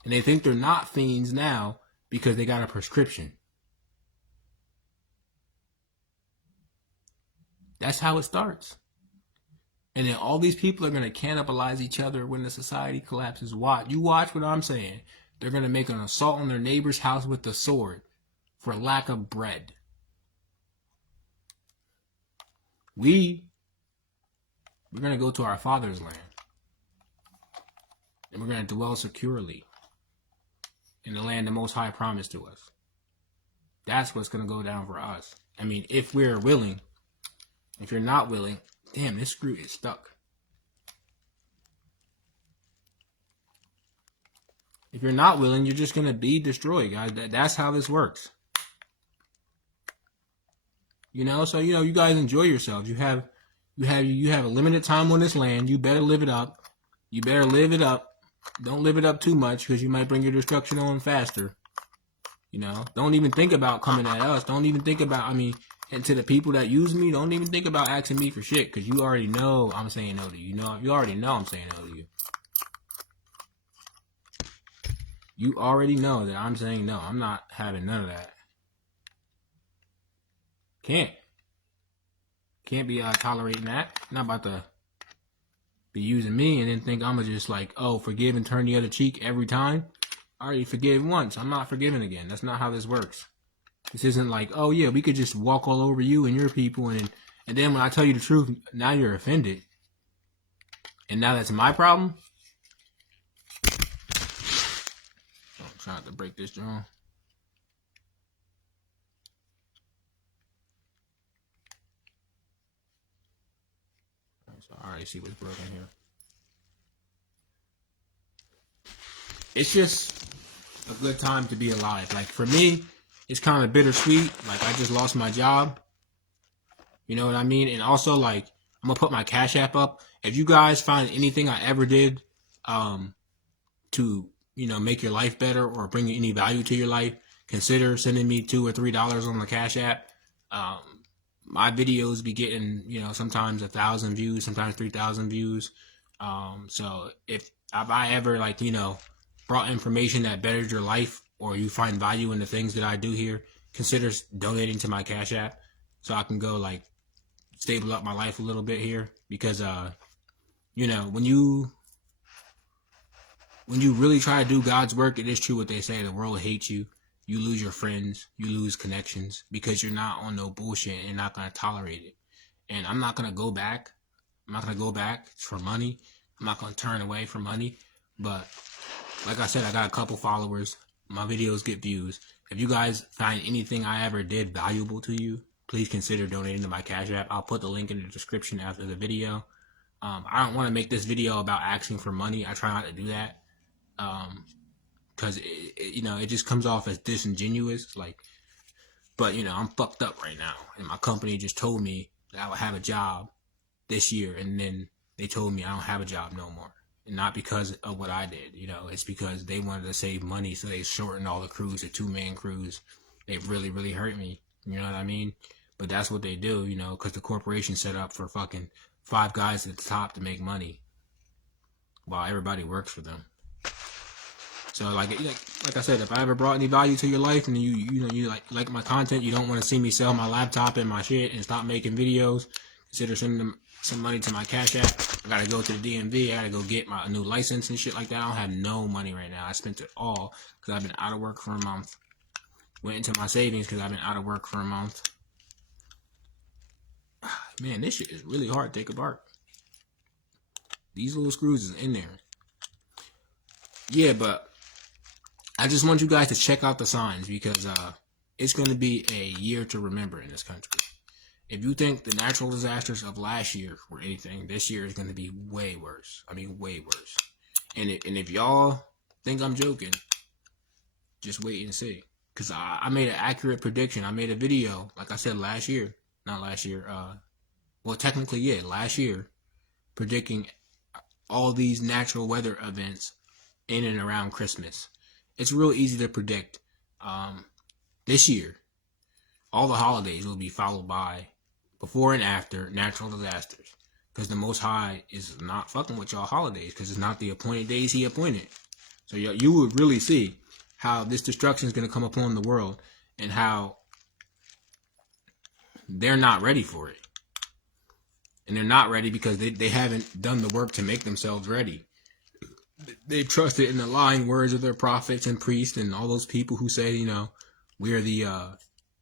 And they think they're not fiends now because they got a prescription. That's how it starts. And then all these people are going to cannibalize each other when the society collapses. You watch what I'm saying. They're going to make an assault on their neighbor's house with a sword for lack of bread. We're going to go to our Father's land. And we're going to dwell securely in the land the Most High promised to us. That's what's going to go down for us. I mean, if we're willing. If you're not willing, damn, this screw is stuck. If you're not willing, you're just going to be destroyed, guys. That's how this works. So, you guys enjoy yourselves. You have a limited time on this land. You better live it up. Don't live it up too much because you might bring your destruction on faster. Don't even think about coming at us. Don't even think about, and to the people that use me, don't even think about asking me for shit because you already know I'm saying no to you. You already know I'm saying no to you. You already know that I'm saying no. I'm not having none of that. Can't be tolerating that. I'm not about to be using me and then think I'm gonna just forgive and turn the other cheek every time. I already forgive once. I'm not forgiving again. That's not how this works. This isn't like, oh yeah, we could just walk all over you and your people and then when I tell you the truth, now you're offended. And now that's my problem? Trying to break this drum. So I already see what's broken here. It's just a good time to be alive. Like for me, it's kind of bittersweet. Like I just lost my job. You know what I mean? And also like I'm gonna put my Cash App up. If you guys find anything I ever did to, you know, make your life better or bring any value to your life, consider sending me $2 or $3 on the Cash App. My videos be getting, you know, sometimes 1,000 views, sometimes 3,000 views. So if I ever like, you know, brought information that bettered your life or you find value in the things that I do here, consider donating to my Cash App so I can go like stable up my life a little bit here. Because, you know, when you really try to do God's work, it is true what they say, the world hates you. You lose your friends, you lose connections because you're not on no bullshit and you're not going to tolerate it. And I'm not going to go back. I'm not going to go back for money. I'm not going to turn away from money. But like I said, I got a couple followers. My videos get views. If you guys find anything I ever did valuable to you, please consider donating to my Cash App. I'll put the link in the description after the video. I don't want to make this video about asking for money. I try not to do that. Because you know, it just comes off as disingenuous, like, but you know, I'm fucked up right now, and my company just told me that I would have a job this year, and then they told me I don't have a job no more, and not because of what I did, you know, it's because they wanted to save money, so they shortened all the crews to 2-man crews. They really hurt me, you know what I mean? But that's what they do, you know, because the corporation set up for fucking 5 guys at the top to make money, while everybody works for them. So like I said, if I ever brought any value to your life and you like my content, you don't want to see me sell my laptop and my shit and stop making videos, consider sending them some money to my Cash App. I gotta go to the DMV. I gotta go get my new license and shit like that. I don't have no money right now. I spent it all because I've been out of work for a month. Went into my savings because I've been out of work for a month. Man, this shit is really hard to take apart. These little screws is in there. Yeah, but I just want you guys to check out the signs because it's going to be a year to remember in this country. If you think the natural disasters of last year were anything, this year is going to be way worse. I mean, way worse. And if y'all think I'm joking, just wait and see. Because I made an accurate prediction. I made a video, like I said, last year. Not last year. Well, technically, yeah, last year. Predicting all these natural weather events in and around Christmas. It's real easy to predict. This year, all the holidays will be followed by before and after natural disasters. Because the Most High is not fucking with y'all holidays. Because it's not the appointed days he appointed. So you would really see how this destruction is going to come upon the world. And how they're not ready for it. And they're not ready because they haven't done the work to make themselves ready. They trusted in the lying words of their prophets and priests and all those people who say, you know, we are the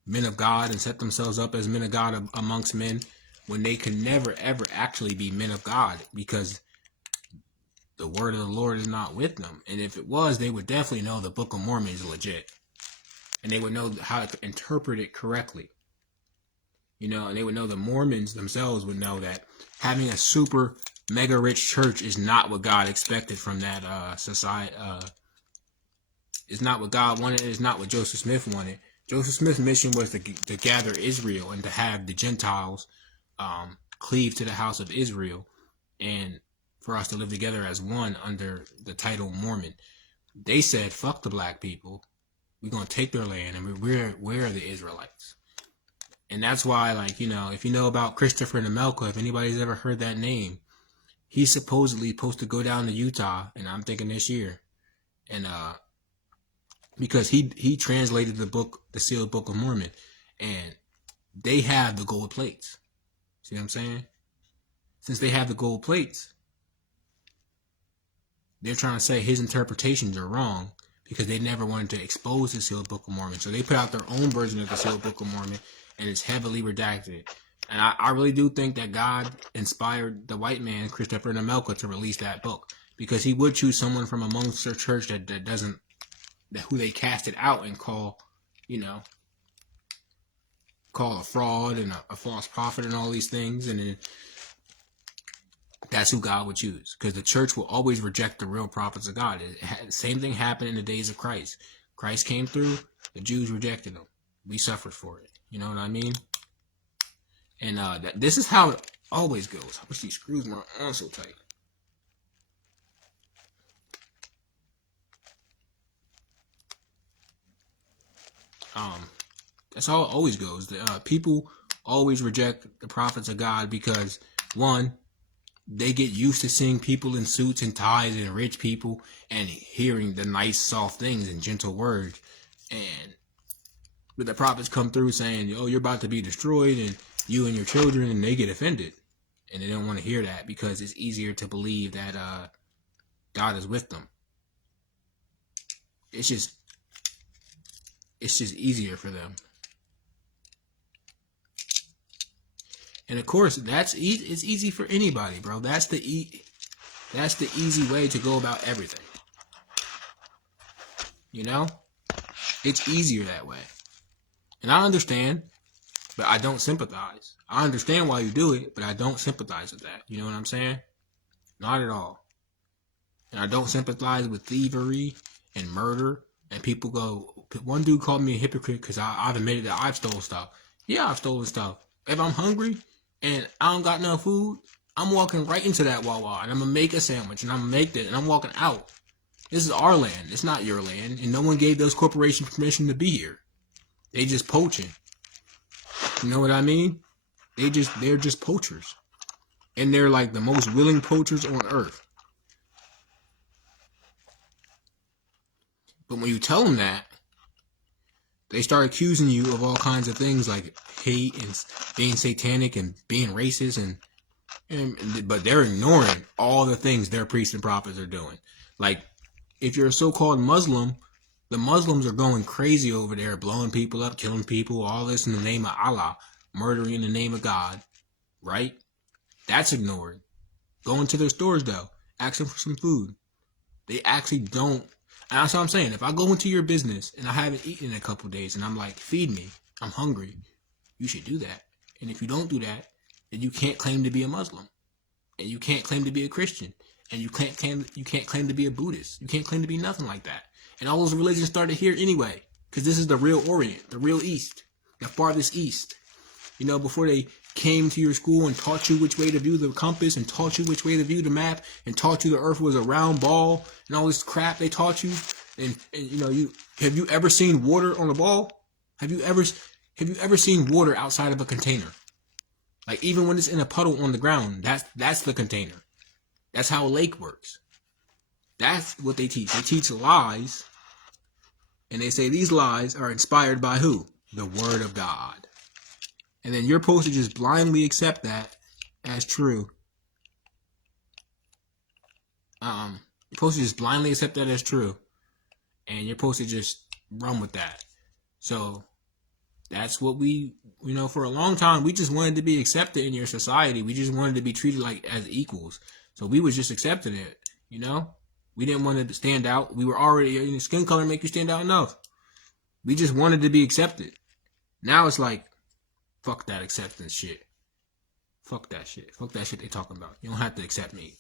men of God and set themselves up as men of God amongst men when they can never, ever actually be men of God because the word of the Lord is not with them. And if it was, they would definitely know the Book of Mormon is legit. And they would know how to interpret it correctly. You know, and they would know the Mormons themselves would know that having a super mega rich church is not what God expected from that society. It's not what God wanted. It's not what Joseph Smith wanted. Joseph Smith's mission was to gather Israel and to have the Gentiles cleave to the house of Israel and for us to live together as one under the title Mormon. They said, fuck the black people. We're going to take their land and we're the Israelites. And that's why, like, you know, if you know about Christopher Nemelka, if anybody's ever heard that name, he's supposedly supposed to go down to Utah, and I'm thinking this year. And because he translated the book, the sealed Book of Mormon, and they have the gold plates. See what I'm saying? Since they have the gold plates, they're trying to say his interpretations are wrong because they never wanted to expose the sealed Book of Mormon. So they put out their own version of the sealed Book of Mormon, and it's heavily redacted. And I really do think that God inspired the white man, Christopher Nemelka, to release that book. Because he would choose someone from amongst their church that doesn't who they casted out and call a fraud and a false prophet and all these things, and then that's who God would choose, because the church will always reject the real prophets of God. The same thing happened in the days of Christ. Christ came through, the Jews rejected him. We suffered for it. You know what I mean? And this is how it always goes. I wish these screws weren't on so tight. That's how it always goes. People always reject the prophets of God because, one, they get used to seeing people in suits and ties and rich people and hearing the nice, soft things and gentle words. But the prophets come through saying, "Oh, you're about to be destroyed, and you and your children," and they get offended. And they don't want to hear that because it's easier to believe that God is with them. It's just easier for them. And of course, it's easy for anybody, bro. That's the easy way to go about everything. You know? It's easier that way. And I understand, but I don't sympathize. I understand why you do it, but I don't sympathize with that. You know what I'm saying? Not at all. And I don't sympathize with thievery and murder. And people go, one dude called me a hypocrite because I've admitted that I've stolen stuff. Yeah, I've stolen stuff. If I'm hungry and I don't got no food, I'm walking right into that Wawa and I'm going to make a sandwich and I'm going to make that and I'm walking out. This is our land. It's not your land. And no one gave those corporations permission to be here. They just poaching. You know what I mean? They're just poachers. And they're like the most willing poachers on earth. But when you tell them that, they start accusing you of all kinds of things like hate and being satanic and being racist, but they're ignoring all the things their priests and prophets are doing. Like, if you're a so-called Muslim, the Muslims are going crazy over there, blowing people up, killing people, all this in the name of Allah, murdering in the name of God, right? That's ignored. Going to their stores, though, asking for some food. They actually don't. And that's what I'm saying. If I go into your business and I haven't eaten in a couple of days and I'm like, feed me, I'm hungry, you should do that. And if you don't do that, then you can't claim to be a Muslim. And you can't claim to be a Christian. And you can't claim to be a Buddhist. You can't claim to be nothing like that. And all those religions started here anyway. Because this is the real Orient, the real East, the farthest East. You know, before they came to your school and taught you which way to view the compass and taught you which way to view the map and taught you the earth was a round ball and all this crap they taught you. And you know, have you ever seen water on a ball? Have you ever seen water outside of a container? Like, even when it's in a puddle on the ground, that's the container. That's how a lake works. That's what they teach. They teach lies. And they say these lies are inspired by who? The Word of God. And then you're supposed to just blindly accept that as true. You're supposed to just blindly accept that as true. And you're supposed to just run with that. So that's what we, you know, for a long time, we just wanted to be accepted in your society. We just wanted to be treated like as equals. So we was just accepting it, you know? We didn't want to stand out. We were already, you know, skin color make you stand out enough. We just wanted to be accepted. Now it's like, fuck that acceptance shit. Fuck that shit. Fuck that shit they talking about. You don't have to accept me.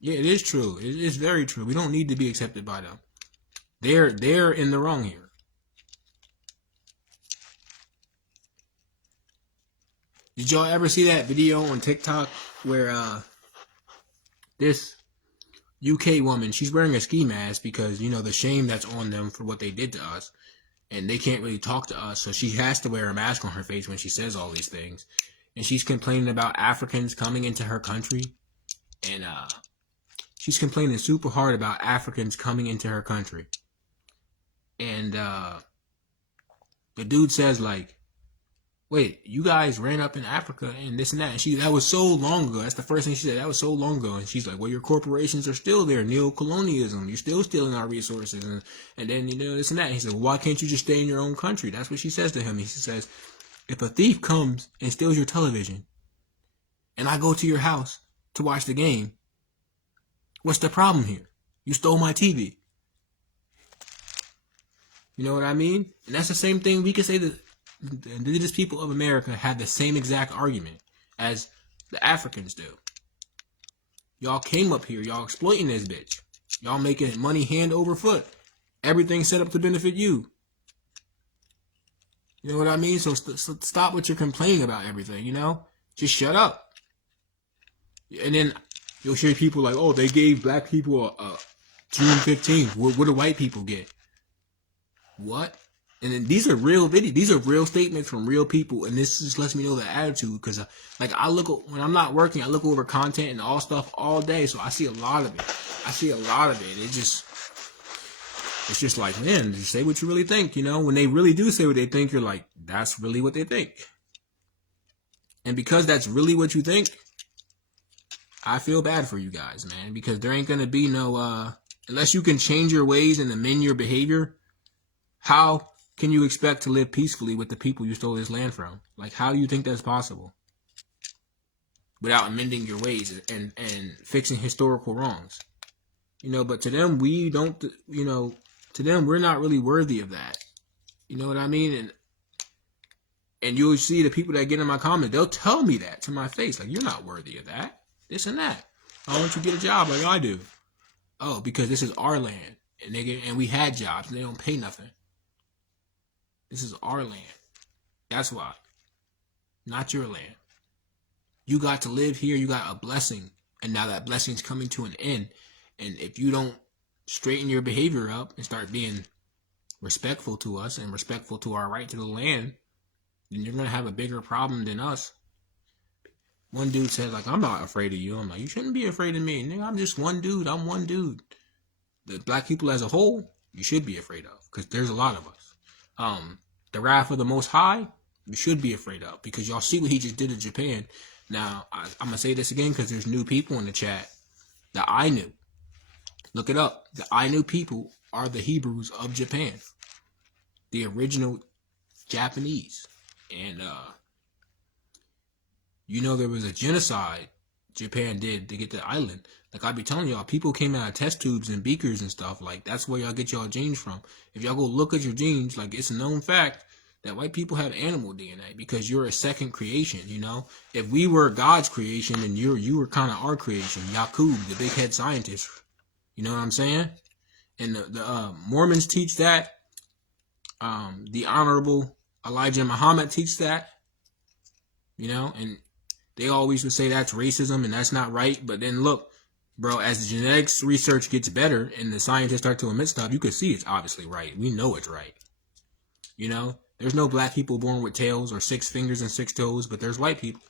Yeah, it is true. It is very true. We don't need to be accepted by them. They're in the wrong here. Did y'all ever see that video on TikTok where this UK woman, she's wearing a ski mask because, you know, the shame that's on them for what they did to us. And they can't really talk to us, so she has to wear a mask on her face when she says all these things. And she's complaining about Africans coming into her country. And she's complaining super hard about Africans coming into her country. And the dude says, like, wait, you guys ran up in Africa and this and that. And that was so long ago. That's the first thing she said. That was so long ago. And she's like, well, your corporations are still there. Neo-colonialism. You're still stealing our resources. And then, you know, this and that. And he said, well, why can't you just stay in your own country? That's what she says to him. He says, if a thief comes and steals your television and I go to your house to watch the game, What's the problem here? You stole my TV. You know what I mean? And that's the same thing we could say that the indigenous people of America have the same exact argument as the Africans do. Y'all came up here, y'all exploiting this bitch. Y'all making money hand over foot. Everything set up to benefit you. You know what I mean? So stop what you're complaining about everything, you know? Just shut up. And then you'll hear people like, oh, they gave black people a June 15th. What do white people get? What? And then these are real videos. These are real statements from real people. And this just lets me know the attitude. Because like when I'm not working, I look over content and all stuff all day. So I see a lot of it. It's just like, man, just say what you really think. You know, when they really do say what they think, you're like, that's really what they think. And because that's really what you think, I feel bad for you guys, man. Because there ain't going to be no, unless you can change your ways and amend your behavior, how can you expect to live peacefully with the people you stole this land from? Like, how do you think that's possible? Without amending your ways and fixing historical wrongs. You know, but to them, we don't, you know, to them, we're not really worthy of that. You know what I mean? And you'll see the people that get in my comments, they'll tell me that to my face. Like, you're not worthy of that. This and that. Why don't you get a job like I do? Oh, because this is our land. And we had jobs and they don't pay nothing. This is our land. That's why. Not your land. You got to live here. You got a blessing. And now that blessing's coming to an end. And if you don't straighten your behavior up and start being respectful to us and respectful to our right to the land, then you're going to have a bigger problem than us. One dude said, like, I'm not afraid of you. I'm like, you shouldn't be afraid of me. Nigga, I'm just one dude. I'm one dude. The black people as a whole, you should be afraid of. Because there's a lot of us. The wrath of the Most High, you should be afraid of. Because y'all see what he just did to Japan. Now, I'm going to say this again because there's new people in the chat. The Ainu. Look it up. The Ainu people are the Hebrews of Japan. The original Japanese. And, you know, there was a genocide Japan did to get the island. Like I be telling y'all, people came out of test tubes and beakers and stuff. Like, that's where y'all get y'all genes from. If y'all go look at your genes, like, it's a known fact that white people have animal DNA because you're a second creation, you know? If we were God's creation and you were kind of our creation, Yakub, the big head scientist, you know what I'm saying? And the Mormons teach that. The Honorable Elijah Muhammad teach that, you know? And they always would say that's racism and that's not right. But then look, bro, as the genetics research gets better and the scientists start to admit stuff, you can see it's obviously right. We know it's right. You know, there's no black people born with tails or 6 fingers and 6 toes, but there's white people.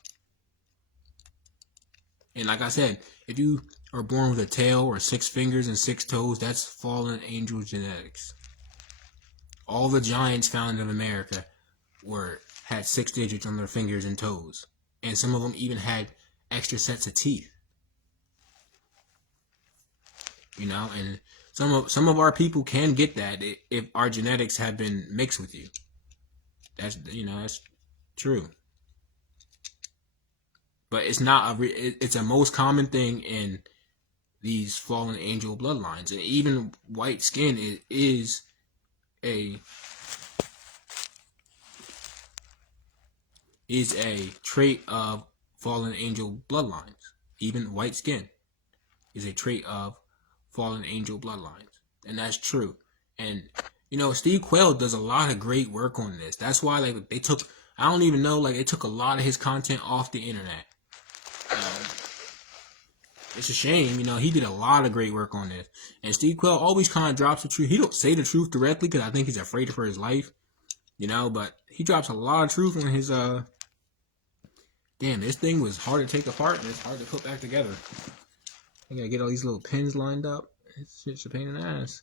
And like I said, if you are born with a tail or 6 fingers and 6 toes, that's fallen angel genetics. All the giants found in America had 6 digits on their fingers and toes. And some of them even had extra sets of teeth. You know, and some of our people can get that if our genetics have been mixed with you. That's, you know, that's true. But it's not it's a most common thing in these fallen angel bloodlines. And even white skin is a trait of fallen angel bloodlines. Even white skin is a trait of fallen angel bloodlines. And that's true. And, you know, Steve Quayle does a lot of great work on this. That's why, like, they took a lot of his content off the internet. It's a shame, you know, he did a lot of great work on this. And Steve Quayle always kind of drops the truth. He don't say the truth directly because I think he's afraid for his life, you know, but he drops a lot of truth on his, damn, this thing was hard to take apart and it's hard to put back together. I gotta get all these little pins lined up. It's just a pain in the ass.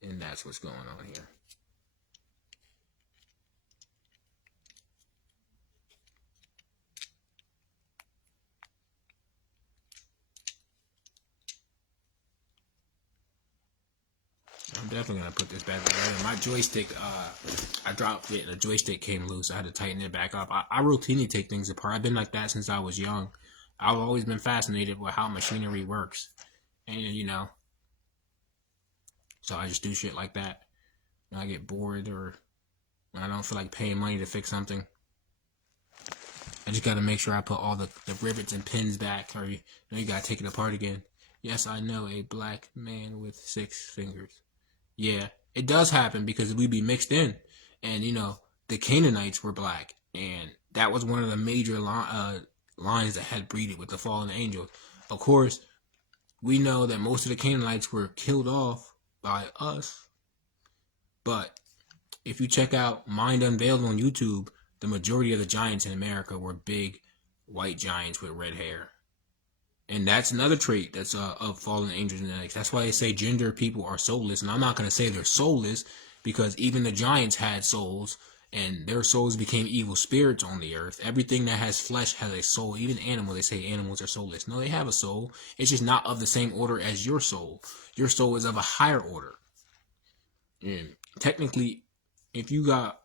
And that's what's going on here. I'm definitely gonna put this back together. My joystick, I dropped it and the joystick came loose. I had to tighten it back up. I routinely take things apart. I've been like that since I was young. I've always been fascinated with how machinery works. And, so I just do shit like that. When I get bored or when I don't feel like paying money to fix something. I just gotta make sure I put all the rivets and pins back, or you gotta take it apart again. Yes, I know, a black man with 6 fingers. Yeah, it does happen because we be mixed in. And, the Canaanites were black. And that was one of the major lines that had breeded with the fallen angels. Of course, we know that most of the Canaanites were killed off by us. But if you check out Mind Unveiled on YouTube, the majority of the giants in America were big white giants with red hair. And that's another trait that's of fallen angel genetics. That's why they say gender people are soulless. And I'm not going to say they're soulless, because even the giants had souls, and their souls became evil spirits on the earth. Everything that has flesh has a soul. Even animals, they say animals are soulless. No, they have a soul. It's just not of the same order as your soul. Your soul is of a higher order. And technically, if you're a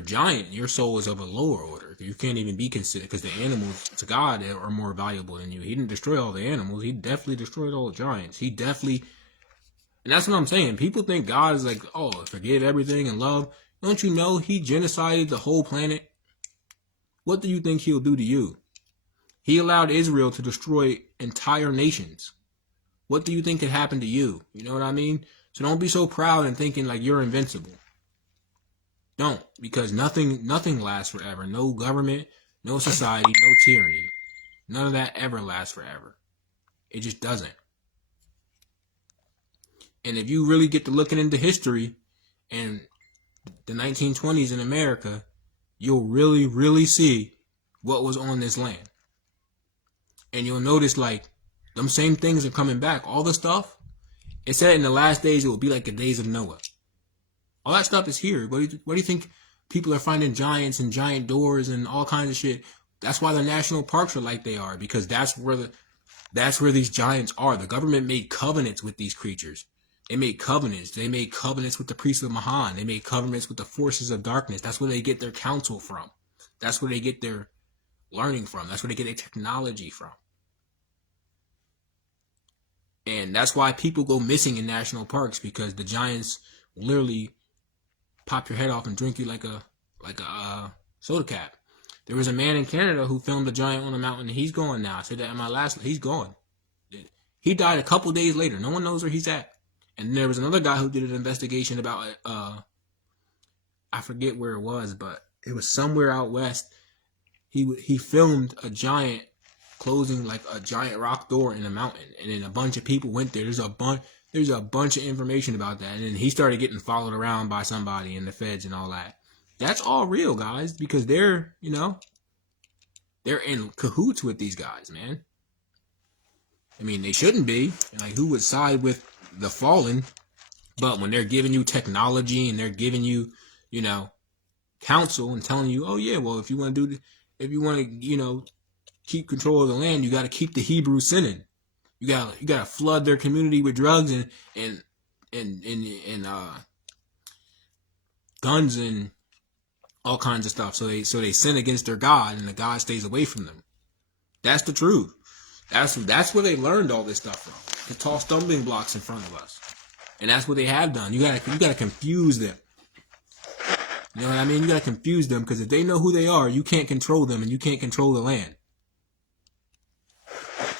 giant, your soul is of a lower order. You can't even be considered, because the animals to God are more valuable than you. He didn't destroy all the animals. He definitely destroyed all the giants. And that's what I'm saying. People think God is like, oh, forgive everything and love. Don't you know he genocided the whole planet? What do you think he'll do to you? He allowed Israel to destroy entire nations. What do you think could happen to you? You know what I mean? So don't be so proud and thinking like you're invincible. Don't, because nothing lasts forever. No government, no society, no tyranny. None of that ever lasts forever. It just doesn't. And if you really get to looking into history and the 1920s in America, you'll really, really see what was on this land. And you'll notice like them same things are coming back. All the stuff, it said in the last days it will be like the days of Noah. All that stuff is here. What do you think people are finding giants and giant doors and all kinds of shit? That's why the national parks are like they are, because that's where these giants are. The government made covenants with these creatures. They made covenants. They made covenants with the priests of Mahan. They made covenants with the forces of darkness. That's where they get their counsel from. That's where they get their learning from. That's where they get their technology from. And that's why people go missing in national parks, because the giants literally pop your head off and drink you like a soda cap. There was a man in Canada who filmed a giant on a mountain, and he's gone now. I said that in my last. He's gone. He died a couple days later. No one knows where he's at. And there was another guy who did an investigation about I forget where it was, but it was somewhere out west. He filmed a giant closing like a giant rock door in a mountain, and then a bunch of people went there. There's a bunch of information about that, and then he started getting followed around by somebody in the feds and all that. That's all real, guys, because they're in cahoots with these guys, man. I mean, they shouldn't be. Like, who would side with the fallen? But when they're giving you technology and they're giving you, counsel and telling you, oh yeah, well, if you want to keep control of the land, you got to keep the Hebrews sinning. You gotta flood their community with drugs and guns and all kinds of stuff. So they sin against their God, and the God stays away from them. That's the truth. That's where they learned all this stuff from. To toss stumbling blocks in front of us, and that's what they have done. You gotta confuse them. You know what I mean? You gotta confuse them, because if they know who they are, you can't control them, and you can't control the land.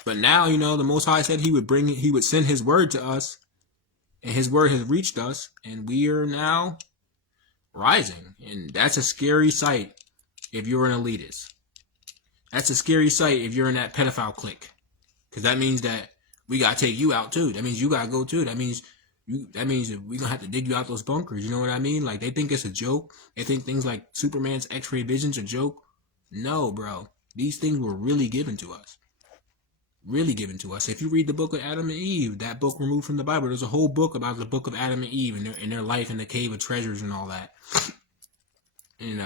But now, the Most High said he would send his word to us, and his word has reached us, and we are now rising. And that's a scary sight if you're an elitist. That's a scary sight if you're in that pedophile clique, because that means that we gotta take you out too. That means you gotta go too. That means that we're gonna have to dig you out those bunkers. You know what I mean? Like, they think it's a joke. They think things like Superman's X-ray vision's a joke. No, bro. These things were really given to us. Really given to us. If you read the book of Adam and Eve, that book removed from the Bible, there's a whole book about the book of Adam and Eve and their life in the cave of treasures and all that. And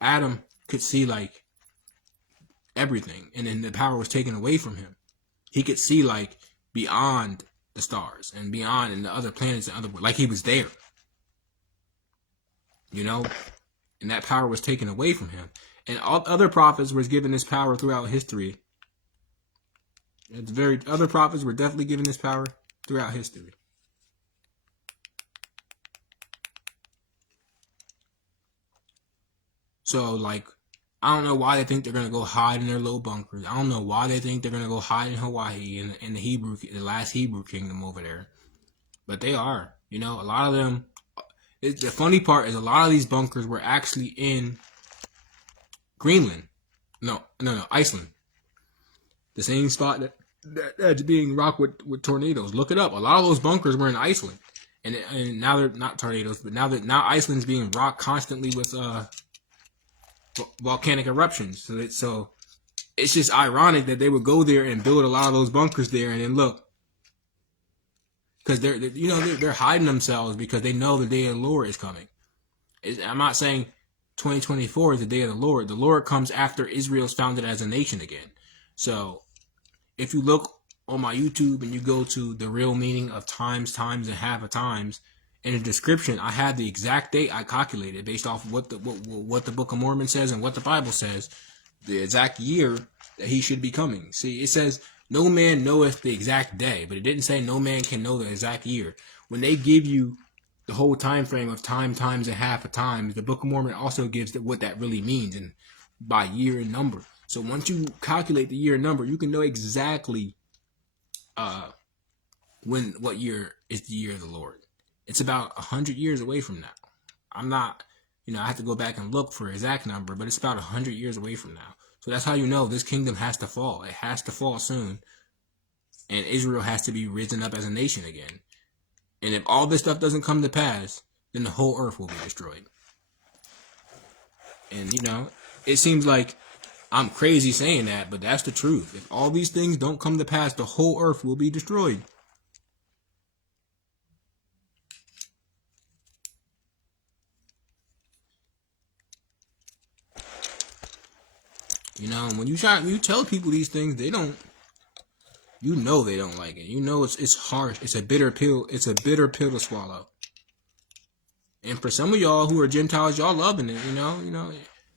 Adam could see like everything, and then the power was taken away from him. He could see like beyond the stars and beyond and the other planets and other, like he was there. You know, and that power was taken away from him. And all other prophets was given this power throughout history. Other prophets were definitely given this power throughout history. So, like, I don't know why they think they're gonna go hide in their little bunkers. I don't know why they think they're gonna go hide in Hawaii in the last Hebrew kingdom over there. But they are. You know, a lot of them. The funny part is a lot of these bunkers were actually in Greenland. No, Iceland. The same spot that's being rocked with tornadoes. Look it up. A lot of those bunkers were in Iceland, and now they're not tornadoes, but now Iceland's being rocked constantly with volcanic eruptions. So it's just ironic that they would go there and build a lot of those bunkers there, and then look, because they're hiding themselves because they know the day of the Lord is coming. I'm not saying 2024 is the day of the Lord. The Lord comes after Israel's founded as a nation again. So if you look on my YouTube and you go to the real meaning of times, and half of times, in the description, I have the exact date I calculated based off of what the Book of Mormon says and what the Bible says, the exact year that he should be coming. See, it says, no man knoweth the exact day, but it didn't say no man can know the exact year. When they give you the whole time frame of times, and half of times, the Book of Mormon also gives what that really means and by year and number. So once you calculate the year and number, you can know exactly what year is the year of the Lord. It's about 100 years away from now. I'm not, I have to go back and look for an exact number, but it's about 100 years away from now. So that's how you know this kingdom has to fall. It has to fall soon. And Israel has to be risen up as a nation again. And if all this stuff doesn't come to pass, then the whole earth will be destroyed. And, it seems like I'm crazy saying that, but that's the truth. If all these things don't come to pass, the whole earth will be destroyed. When you tell people these things, they don't. They don't like it. It's harsh. It's a bitter pill. It's a bitter pill to swallow. And for some of y'all who are Gentiles, y'all loving it.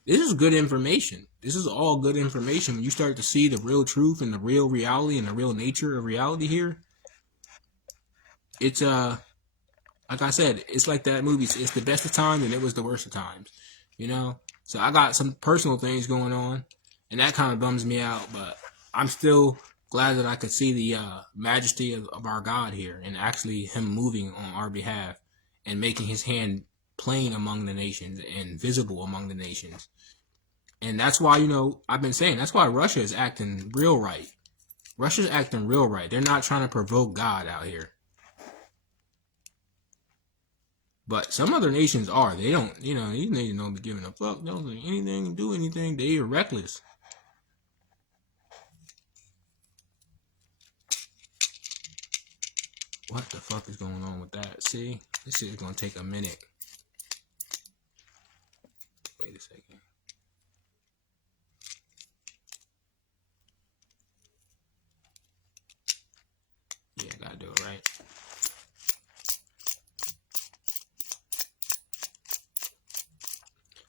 This is good information. This is all good information. When you start to see the real truth and the real reality and the real nature of reality here, it's like I said, it's like that movie. It's the best of times and it was the worst of times. So I got some personal things going on. And that kind of bums me out, but I'm still glad that I could see the majesty of our God here and actually him moving on our behalf and making his hand plain among the nations and visible among the nations. And that's why, I've been saying, that's why Russia is acting real right. Russia's acting real right. They're not trying to provoke God out here. But some other nations are. They don't, these nations don't be giving a fuck. They don't do anything, do anything. They are reckless. What the fuck is going on with that? See? This shit is going to take a minute. Wait a second. Yeah, gotta do it right.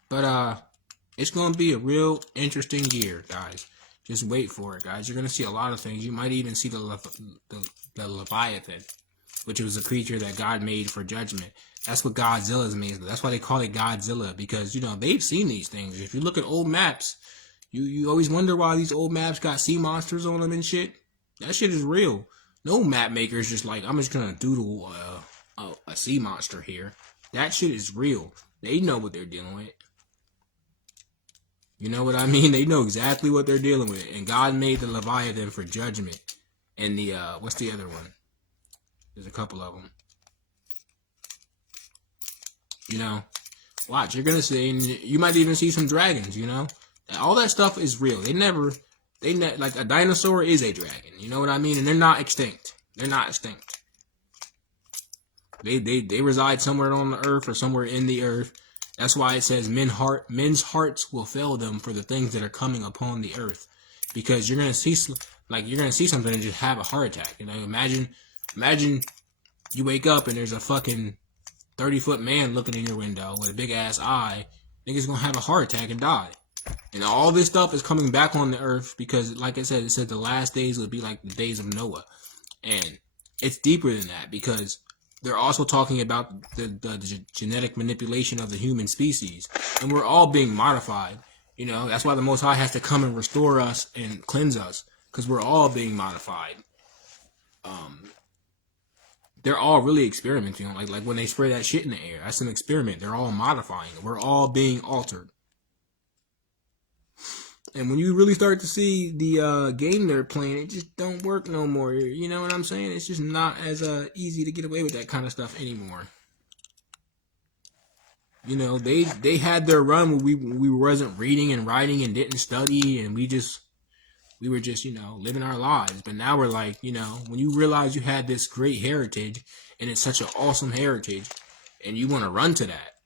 But, it's going to be a real interesting year, guys. Just wait for it, guys. You're going to see a lot of things. You might even see the Leviathan, which was a creature that God made for judgment. That's what Godzilla is made. That's why they call it Godzilla, because, they've seen these things. If you look at old maps, you always wonder why these old maps got sea monsters on them and shit. That shit is real. No map maker is just like, I'm just going to doodle a sea monster here. That shit is real. They know what they're dealing with. You know what I mean? They know exactly what they're dealing with. And God made the Leviathan for judgment. And the, what's the other one? There's a couple of them. Watch, you're going to see, and you might even see some dragons, All that stuff is real. Like a dinosaur is a dragon. You know what I mean? And they're not extinct. They're not extinct. They reside somewhere on the earth or somewhere in the earth. That's why it says men's hearts will fail them for the things that are coming upon the earth. Because you're going to see something and just have a heart attack. Imagine Imagine you wake up and there's a fucking 30-foot man looking in your window with a big ass eye. Niggas gonna have a heart attack and die. And all this stuff is coming back on the earth because, like I said, it said the last days would be like the days of Noah. And it's deeper than that because they're also talking about the genetic manipulation of the human species. And we're all being modified. You know, that's why the Most High has to come and restore us and cleanse us because we're all being modified. They're all really experimenting. You know, like when they spray that shit in the air, that's an experiment. They're all modifying. We're all being altered. And when you really start to see the game they're playing, it just don't work no more. You know what I'm saying? It's just not as easy to get away with that kind of stuff anymore. You know, they had their run where we wasn't reading and writing and didn't study, and we were just, you know, living our lives. But now we're like, you know, when you realize you had this great heritage and it's such an awesome heritage and you want to run to that,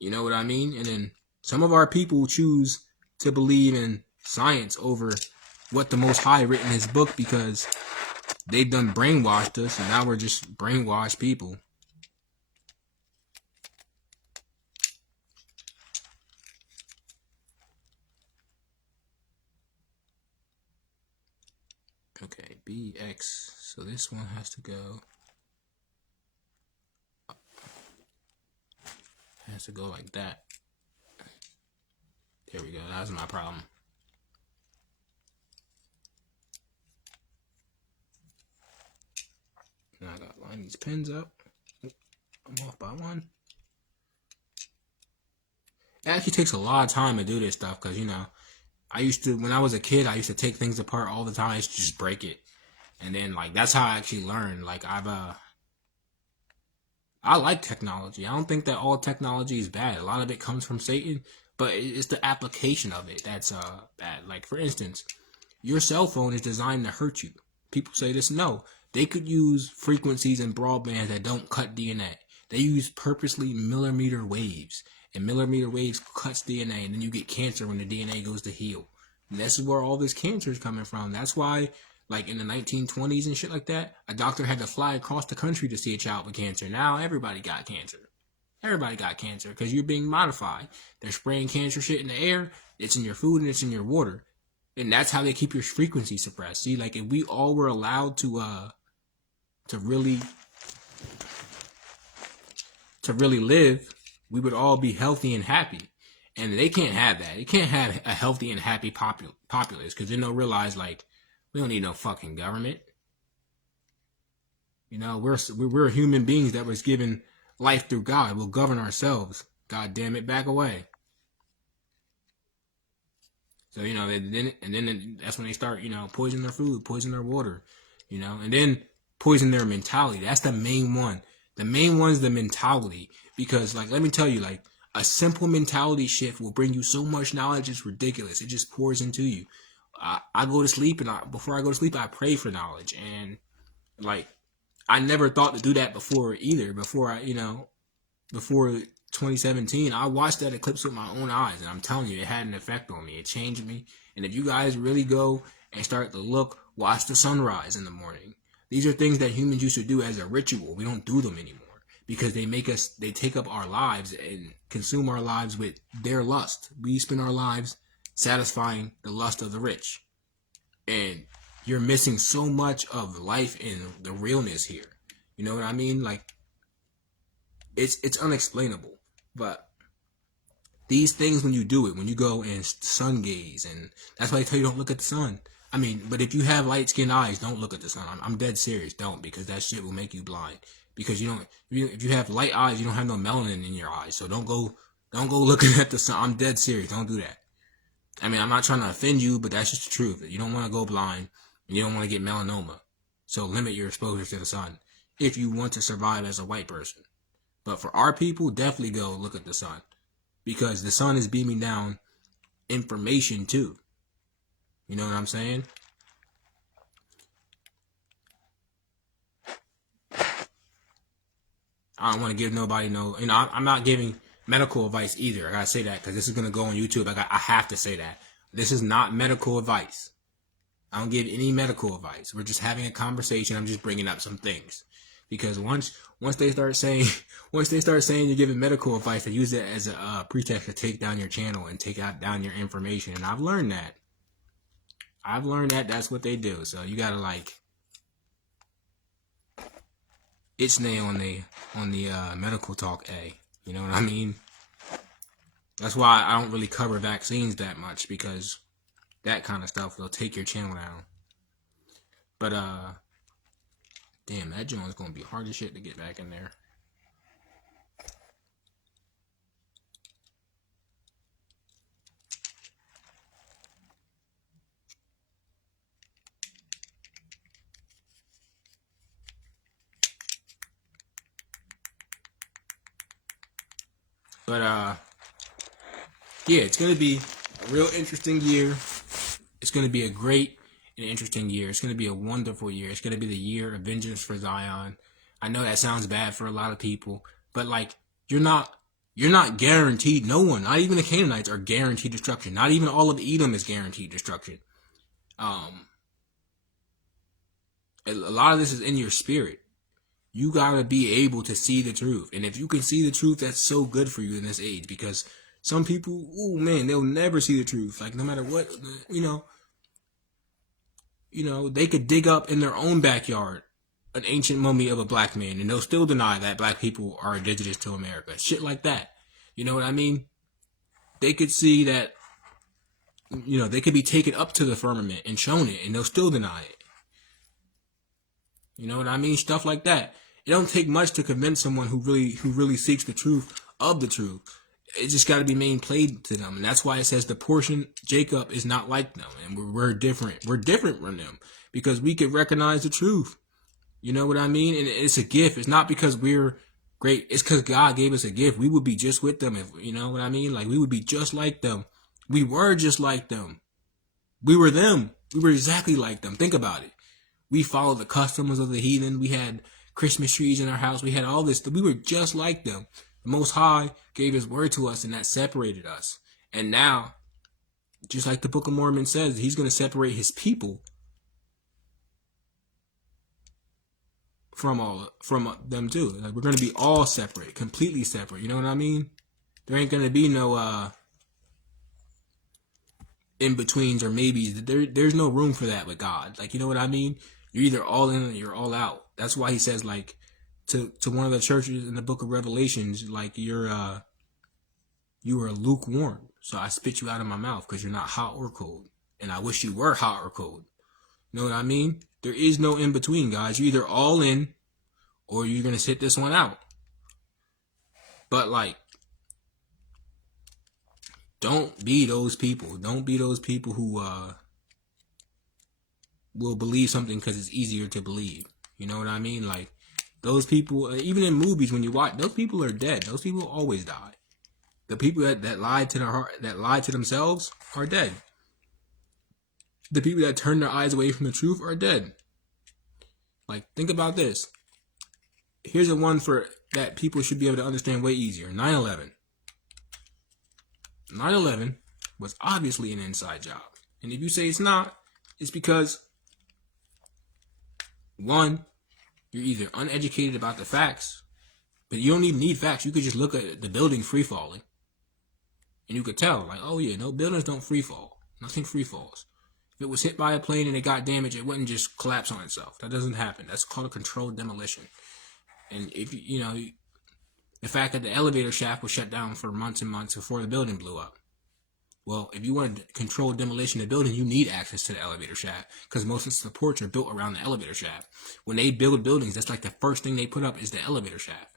you know what I mean? And then some of our people choose to believe in science over what the Most High written in his book because they've done brainwashed us and now we're just brainwashed people. Okay, BX. So this one has to go. Has to go like that. There we go. That's my problem. Now I gotta line these pins up. I'm off by one. It actually takes a lot of time to do this stuff because, you know, when I was a kid, I used to take things apart all the time. I used to just break it. And then, like, that's how I actually learned. Like, I like technology. I don't think that all technology is bad. A lot of it comes from Satan, but it's the application of it that's bad. Like, for instance, your cell phone is designed to hurt you. People say this. No, they could use frequencies and broadbands that don't cut DNA. They use purposely millimeter waves. And millimeter waves cuts DNA, and then you get cancer when the DNA goes to heal. And this is where all this cancer is coming from. That's why, like in the 1920s and shit like that, a doctor had to fly across the country to see a child with cancer. Now everybody got cancer. Everybody got cancer because you're being modified. They're spraying cancer shit in the air. It's in your food and it's in your water. And that's how they keep your frequency suppressed. See, like if we all were allowed to really live, we would all be healthy and happy. And they can't have that. They can't have a healthy and happy populace because then they'll realize, like, we don't need no fucking government. You know, we're human beings that was given life through God. We'll govern ourselves. God damn it, back away. So, you know, then that's when they start, you know, poisoning their food, poisoning their water, you know, and then poison their mentality. That's the main one. The main one is the mentality. Because, like, let me tell you, like, a simple mentality shift will bring you so much knowledge, it's ridiculous. It just pours into you. I go to sleep, and before I go to sleep, I pray for knowledge. And, like, I never thought to do that before either. Before 2017, I watched that eclipse with my own eyes. And I'm telling you, it had an effect on me. It changed me. And if you guys really go and start to look, watch the sunrise in the morning. These are things that humans used to do as a ritual. We don't do them anymore. Because they take up our lives and consume our lives with their lust. We spend our lives satisfying the lust of the rich. And you're missing so much of life and the realness here. You know what I mean? Like, it's unexplainable. But these things, when you do it, when you go and sun gaze, and that's why they tell you don't look at the sun. I mean, but if you have light-skinned eyes, don't look at the sun. I'm dead serious. Don't, because that shit will make you blind. Because if you have light eyes, you don't have no melanin in your eyes. So don't go looking at the sun. I'm dead serious. Don't do that. I mean, I'm not trying to offend you, but that's just the truth. You don't want to go blind, and you don't want to get melanoma. So limit your exposure to the sun if you want to survive as a white person. But for our people, definitely go look at the sun. Because the sun is beaming down information too. You know what I'm saying? I don't want to give nobody I'm not giving medical advice either. I gotta say that because this is gonna go on YouTube. I have to say that. This is not medical advice. I don't give any medical advice. We're just having a conversation. I'm just bringing up some things. Because once they start saying you're giving medical advice, they use it as a pretext to take down your channel and take down your information. And I've learned that. That's what they do. So you gotta like itsnay on the medical talk A. You know what I mean? That's why I don't really cover vaccines that much, because that kind of stuff will take your channel down. But damn, that joint's gonna be hard as shit to get back in there. But yeah, it's gonna be a real interesting year. It's gonna be a great and interesting year. It's gonna be a wonderful year. It's gonna be the year of vengeance for Zion. I know that sounds bad for a lot of people, but like you're not guaranteed. No one, not even the Canaanites, are guaranteed destruction. Not even all of Edom is guaranteed destruction. A lot of this is in your spirit. You gotta be able to see the truth. And if you can see the truth, that's so good for you in this age. Because some people, oh man, they'll never see the truth. Like no matter what, you know, they could dig up in their own backyard an ancient mummy of a black man, and they'll still deny that black people are indigenous to America. Shit like that. You know what I mean? They could see that, you know, they could be taken up to the firmament and shown it, and they'll still deny it. You know what I mean? Stuff like that. It don't take much to convince someone who really seeks the truth of the truth. It just got to be made plain to them, and that's why it says the portion Jacob is not like them, and we're different. We're different from them because we can recognize the truth. You know what I mean? And it's a gift. It's not because we're great. It's because God gave us a gift. We would be just with them, if you know what I mean. Like we would be just like them. We were just like them. We were them. We were exactly like them. Think about it. We followed the customs of the heathen. We had Christmas trees in our house. We had all this. We were just like them. The Most High gave His word to us, and that separated us. And now, just like the Book of Mormon says, He's going to separate His people from them too. Like we're going to be all separate, completely separate. You know what I mean? There ain't going to be no in-betweens or maybes. There's no room for that with God. Like, you know what I mean? You're either all in or you're all out. That's why He says, like, to one of the churches in the Book of Revelations, like, you are lukewarm. So I spit you out of my mouth because you're not hot or cold. And I wish you were hot or cold. You know what I mean? There is no in-between, guys. You're either all in or you're going to sit this one out. But, like, don't be those people. Don't be those people who will believe something because it's easier to believe. You know what I mean? Like, those people, even in movies, when you watch, those people are dead. Those people always die. The people that lied to their heart, that lied to themselves, are dead. The people that turn their eyes away from the truth are dead. Like, think about this. Here's a one for that people should be able to understand way easier. 9/11. 9/11 was obviously an inside job. And if you say it's not, it's because, one, you're either uneducated about the facts, but you don't even need facts. You could just look at the building free falling, and you could tell, like, oh yeah, no, buildings don't free fall. Nothing free falls. If it was hit by a plane and it got damaged, it wouldn't just collapse on itself. That doesn't happen. That's called a controlled demolition. And if you know, the fact that the elevator shaft was shut down for months and months before the building blew up. Well, if you want to control demolition of the building, you need access to the elevator shaft because most of the supports are built around the elevator shaft. When they build buildings, that's like the first thing they put up is the elevator shaft.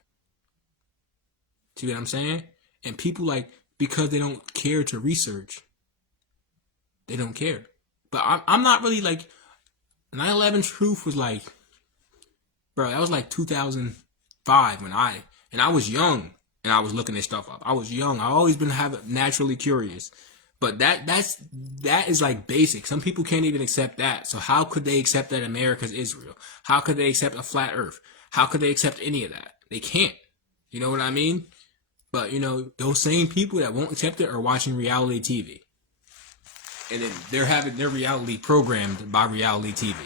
See what I'm saying? And people, like, because they don't care to research, they don't care. But I'm not really like, 9/11 truth was like, bro, that was like 2005 when I was young and I was looking this stuff up. I was young. I've always been naturally curious. But that is like basic. Some people can't even accept that. So how could they accept that America's Israel? How could they accept a flat earth? How could they accept any of that? They can't. You know what I mean? But, you know, those same people that won't accept it are watching reality TV. And then they're having their reality programmed by reality TV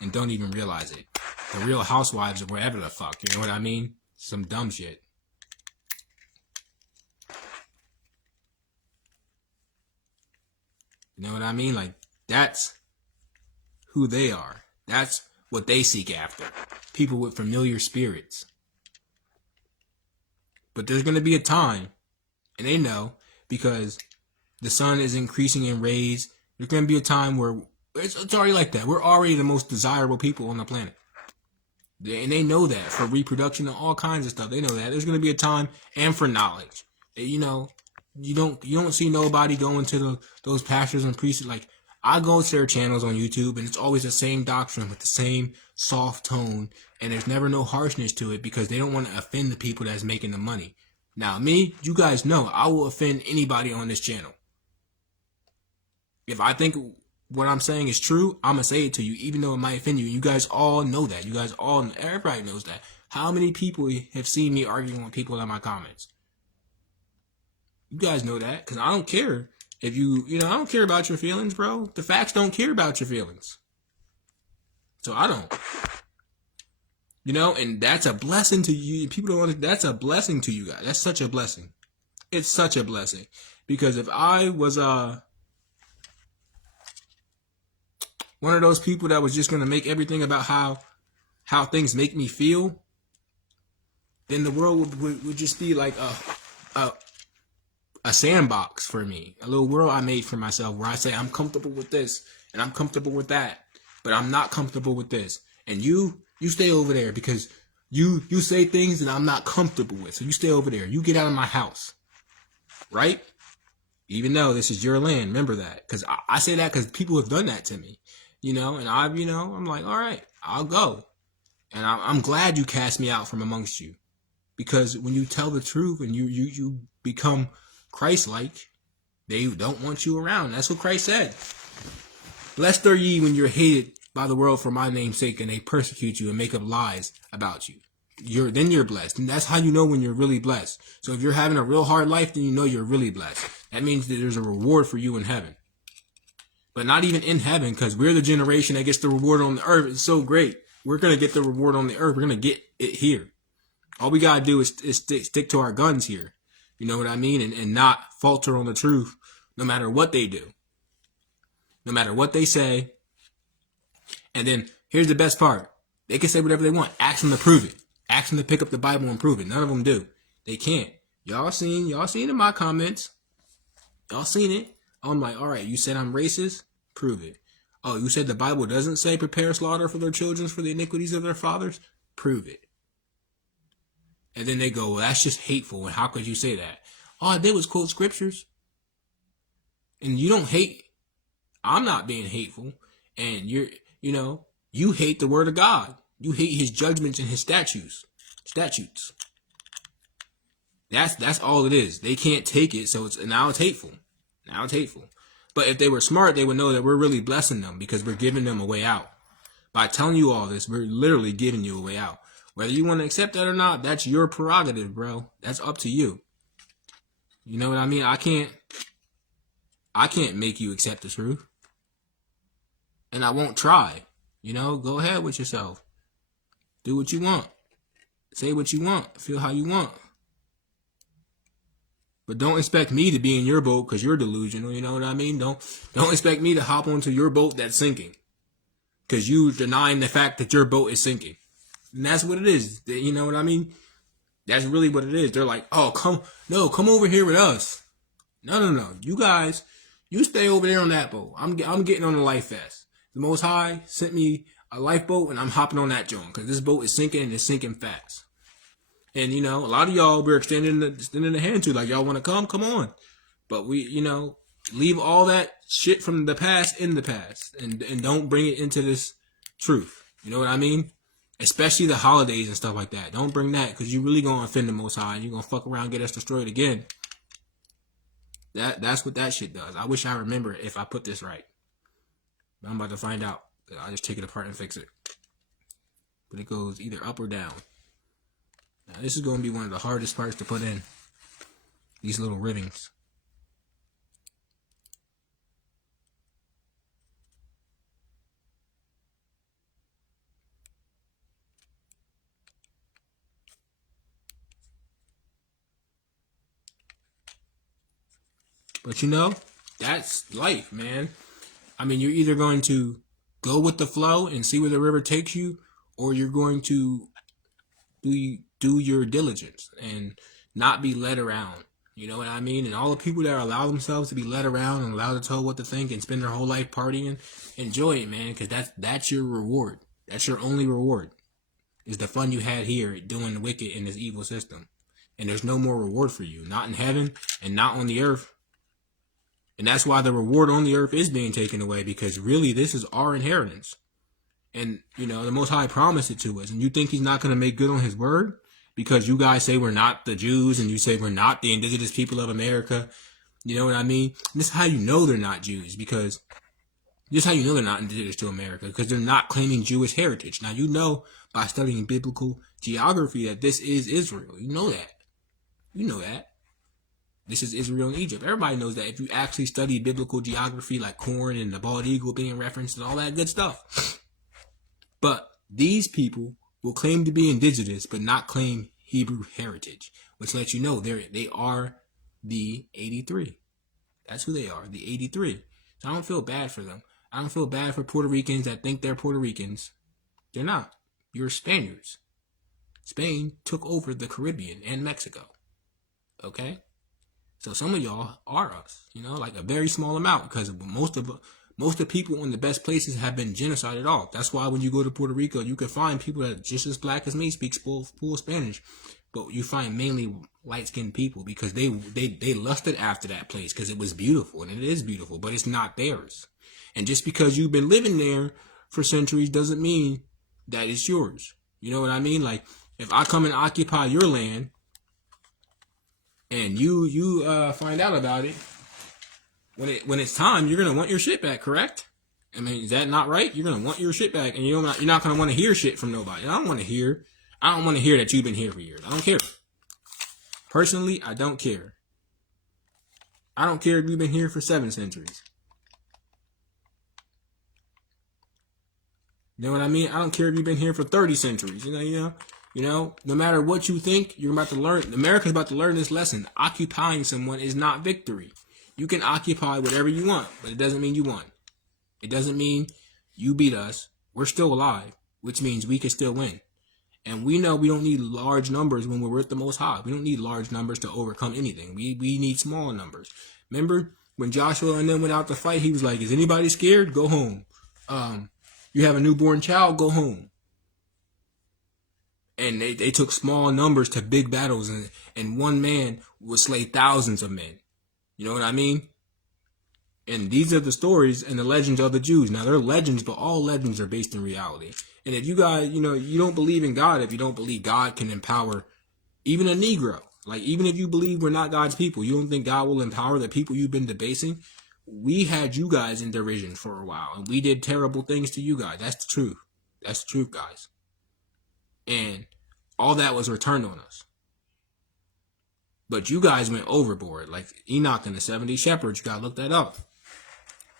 and don't even realize it. The Real Housewives or whatever the fuck, you know what I mean? Some dumb shit. You know what I mean? Like, that's who they are. That's what they seek after. People with familiar spirits. But there's going to be a time, and they know, because the sun is increasing in rays, there's going to be a time where it's already like that. We're already the most desirable people on the planet. And they know that for reproduction and all kinds of stuff. They know that. There's going to be a time, and for knowledge. You know, you don't see nobody going to those pastors and priests. Like, I go to their channels on YouTube, and it's always the same doctrine with the same soft tone, and there's never no harshness to it because they don't want to offend the people that's making the money. Now, me, you guys know, I will offend anybody on this channel. If I think what I'm saying is true, I'm going to say it to you, even though it might offend you. You guys all know that. You guys all, everybody knows that. How many people have seen me arguing with people in my comments? You guys know that, because I don't care. If I don't care about your feelings, bro. The facts don't care about your feelings. So I don't. You know, and that's a blessing to you. People don't want to, that's a blessing to you guys. That's such a blessing. It's such a blessing. Because if I was one of those people that was just going to make everything about how things make me feel, then the world would just be like a sandbox for me, a little world I made for myself where I say I'm comfortable with this and I'm comfortable with that, but I'm not comfortable with this. And you stay over there because you say things that I'm not comfortable with. So you stay over there. You get out of my house, right? Even though this is your land, remember that. Because I say that because people have done that to me, you know. And I'm like, all right, I'll go. And I'm glad you cast me out from amongst you, because when you tell the truth and you become Christ-like, they don't want you around. That's what Christ said. Blessed are ye when you're hated by the world for my name's sake, and they persecute you and make up lies about you. Then you're blessed. And that's how you know when you're really blessed. So if you're having a real hard life, then you know you're really blessed. That means that there's a reward for you in heaven. But not even in heaven, because we're the generation that gets the reward on the earth. It's so great. We're going to get the reward on the earth. We're going to get it here. All we got to do is stick to our guns here. You know what I mean? And not falter on the truth, no matter what they do. No matter what they say. And then, here's the best part. They can say whatever they want. Ask them to prove it. Ask them to pick up the Bible and prove it. None of them do. They can't. Y'all seen in my comments. Y'all seen it. I'm like, all right, you said I'm racist? Prove it. Oh, you said the Bible doesn't say prepare slaughter for their children for the iniquities of their fathers? Prove it. And then they go, well, that's just hateful. And how could you say that? All I did was quote scriptures. And you don't hate. I'm not being hateful. And you hate the word of God. You hate his judgments and his statutes. That's all it is. They can't take it, so now it's hateful. But if they were smart, they would know that we're really blessing them because we're giving them a way out. By telling you all this, we're literally giving you a way out. Whether you want to accept that or not, that's your prerogative, bro. That's up to you. You know what I mean? I can't make you accept the truth. And I won't try. Go ahead with yourself. Do what you want. Say what you want. Feel how you want. But don't expect me to be in your boat because you're delusional. You know what I mean? Don't expect me to hop onto your boat that's sinking because you denying the fact that your boat is sinking. And that's what it is. You know what I mean? That's really what it is. They're like, oh, come over here with us. No. You guys, you stay over there on that boat. I'm getting on the life vest. The Most High sent me a lifeboat, and I'm hopping on that joint because this boat is sinking, and it's sinking fast. And, a lot of y'all, we're extending the hand to, like, y'all want to come on. But we, leave all that shit from the past in the past and don't bring it into this truth. You know what I mean? Especially the holidays and stuff like that. Don't bring that because you're really going to offend the Most High and you're going to fuck around and get us destroyed again. That's what that shit does. I wish I remember if I put this right. But I'm about to find out. I'll just take it apart and fix it. But it goes either up or down. Now, this is going to be one of the hardest parts to put in. These little ribbons. But you know, that's life, man. I mean, you're either going to go with the flow and see where the river takes you, or you're going to do your diligence and not be led around. You know what I mean? And all the people that allow themselves to be led around and allowed to tell what to think and spend their whole life partying, enjoy it, man, because that's your reward. That's your only reward, is the fun you had here doing the wicked in this evil system. And there's no more reward for you, not in heaven and not on the earth. And that's why the reward on the earth is being taken away, because really this is our inheritance. And, you know, the Most High promised it to us. And you think he's not going to make good on his word? Because you guys say we're not the Jews and you say we're not the indigenous people of America. You know what I mean? And this is how you know they're not Jews, because this is how you know they're not indigenous to America, because they're not claiming Jewish heritage. Now, you know by studying biblical geography that this is Israel. You know that. You know that. This is Israel and Egypt. Everybody knows that if you actually study biblical geography, like corn and the bald eagle being referenced and all that good stuff. But these people will claim to be indigenous, but not claim Hebrew heritage, which lets you know they are the 83. That's who they are, the 83. So I don't feel bad for them. I don't feel bad for Puerto Ricans that think they're Puerto Ricans. They're not. You're Spaniards. Spain took over the Caribbean and Mexico. Okay? So some of y'all are us, you know, like a very small amount, because most of people in the best places have been genocided off. That's why when you go to Puerto Rico, you can find people that are just as black as me, speak full Spanish, but you find mainly light-skinned people, because they lusted after that place because it was beautiful, and it is beautiful, but it's not theirs. And just because you've been living there for centuries doesn't mean that it's yours. You know what I mean? Like, if I come and occupy your land, and you find out about it, when it's time, you're gonna want your shit back, correct? I mean, is that not right? You're gonna want your shit back, and you're not gonna want to hear shit from nobody. I don't want to hear that you've been here for years. I don't care. Personally, I don't care. I don't care if you've been here for 7 centuries. You know what I mean? I don't care if you've been here for 30 centuries. You know, no matter what you think, you're about to learn. America's about to learn this lesson. Occupying someone is not victory. You can occupy whatever you want, but it doesn't mean you won. It doesn't mean you beat us. We're still alive, which means we can still win. And we know we don't need large numbers when we're with the Most High. We don't need large numbers to overcome anything. We need small numbers. Remember when Joshua and them went out to fight, he was like, is anybody scared? Go home. You have a newborn child? Go home. And they took small numbers to big battles, and one man would slay thousands of men. You know what I mean? And these are the stories and the legends of the Jews. Now, they're legends, but all legends are based in reality. And if you guys, you don't believe in God, if you don't believe God can empower even a Negro, like even if you believe we're not God's people, you don't think God will empower the people you've been debasing? We had you guys in derision for a while, and we did terrible things to you guys. That's the truth. That's the truth, guys. And all that was returned on us. But you guys went overboard, like Enoch and the 70 shepherds. You gotta look that up.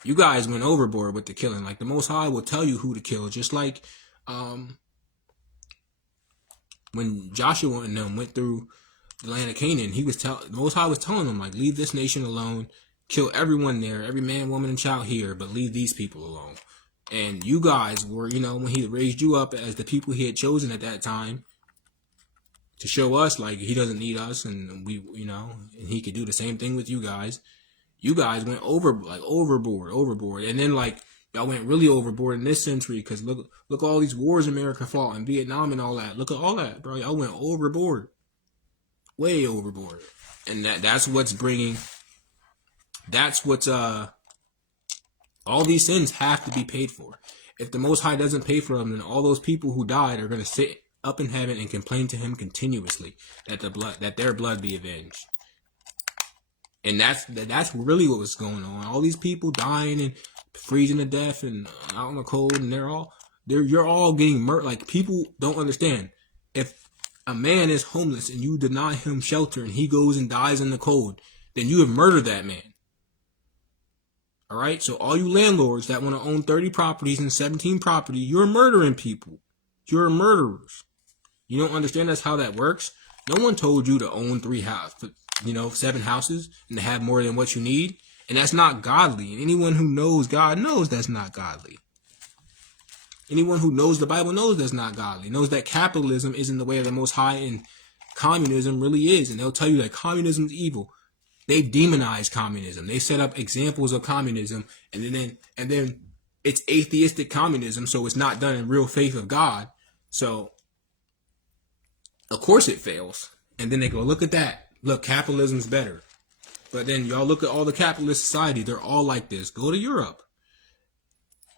You guys went overboard with the killing. Like the Most High will tell you who to kill. Just like when Joshua and them went through the land of Canaan, the Most High was telling them, like, leave this nation alone, kill everyone there, every man, woman, and child here, but leave these people alone. And you guys were, when he raised you up as the people he had chosen at that time to show us, like, he doesn't need us, and we, and he could do the same thing with you guys. You guys went overboard. And then, like, y'all went really overboard in this century, because look all these wars America fought in Vietnam and all that. Look at all that, bro. Y'all went overboard. Way overboard. And that's what's all these sins have to be paid for. If the Most High doesn't pay for them, then all those people who died are going to sit up in heaven and complain to him continuously that their blood be avenged. And that's really what was going on. All these people dying and freezing to death and out in the cold, and you're all getting murdered. Like, people don't understand. If a man is homeless and you deny him shelter and he goes and dies in the cold, then you have murdered that man. All right? So all you landlords that want to own 30 properties and 17 property, you're murdering people. You're murderers. You don't understand that's how that works? No one told you to own 3 houses, 7 houses and to have more than what you need. And that's not godly. And anyone who knows God knows that's not godly. Anyone who knows the Bible knows that's not godly. Knows that capitalism isn't the way of the Most High and communism really is. And they'll tell you that communism is evil. They've demonized communism. They set up examples of communism, and then it's atheistic communism, so it's not done in real faith of God. So of course it fails. And then they go, look at that. Look, capitalism's better. But then y'all look at all the capitalist society. They're all like this. Go to Europe.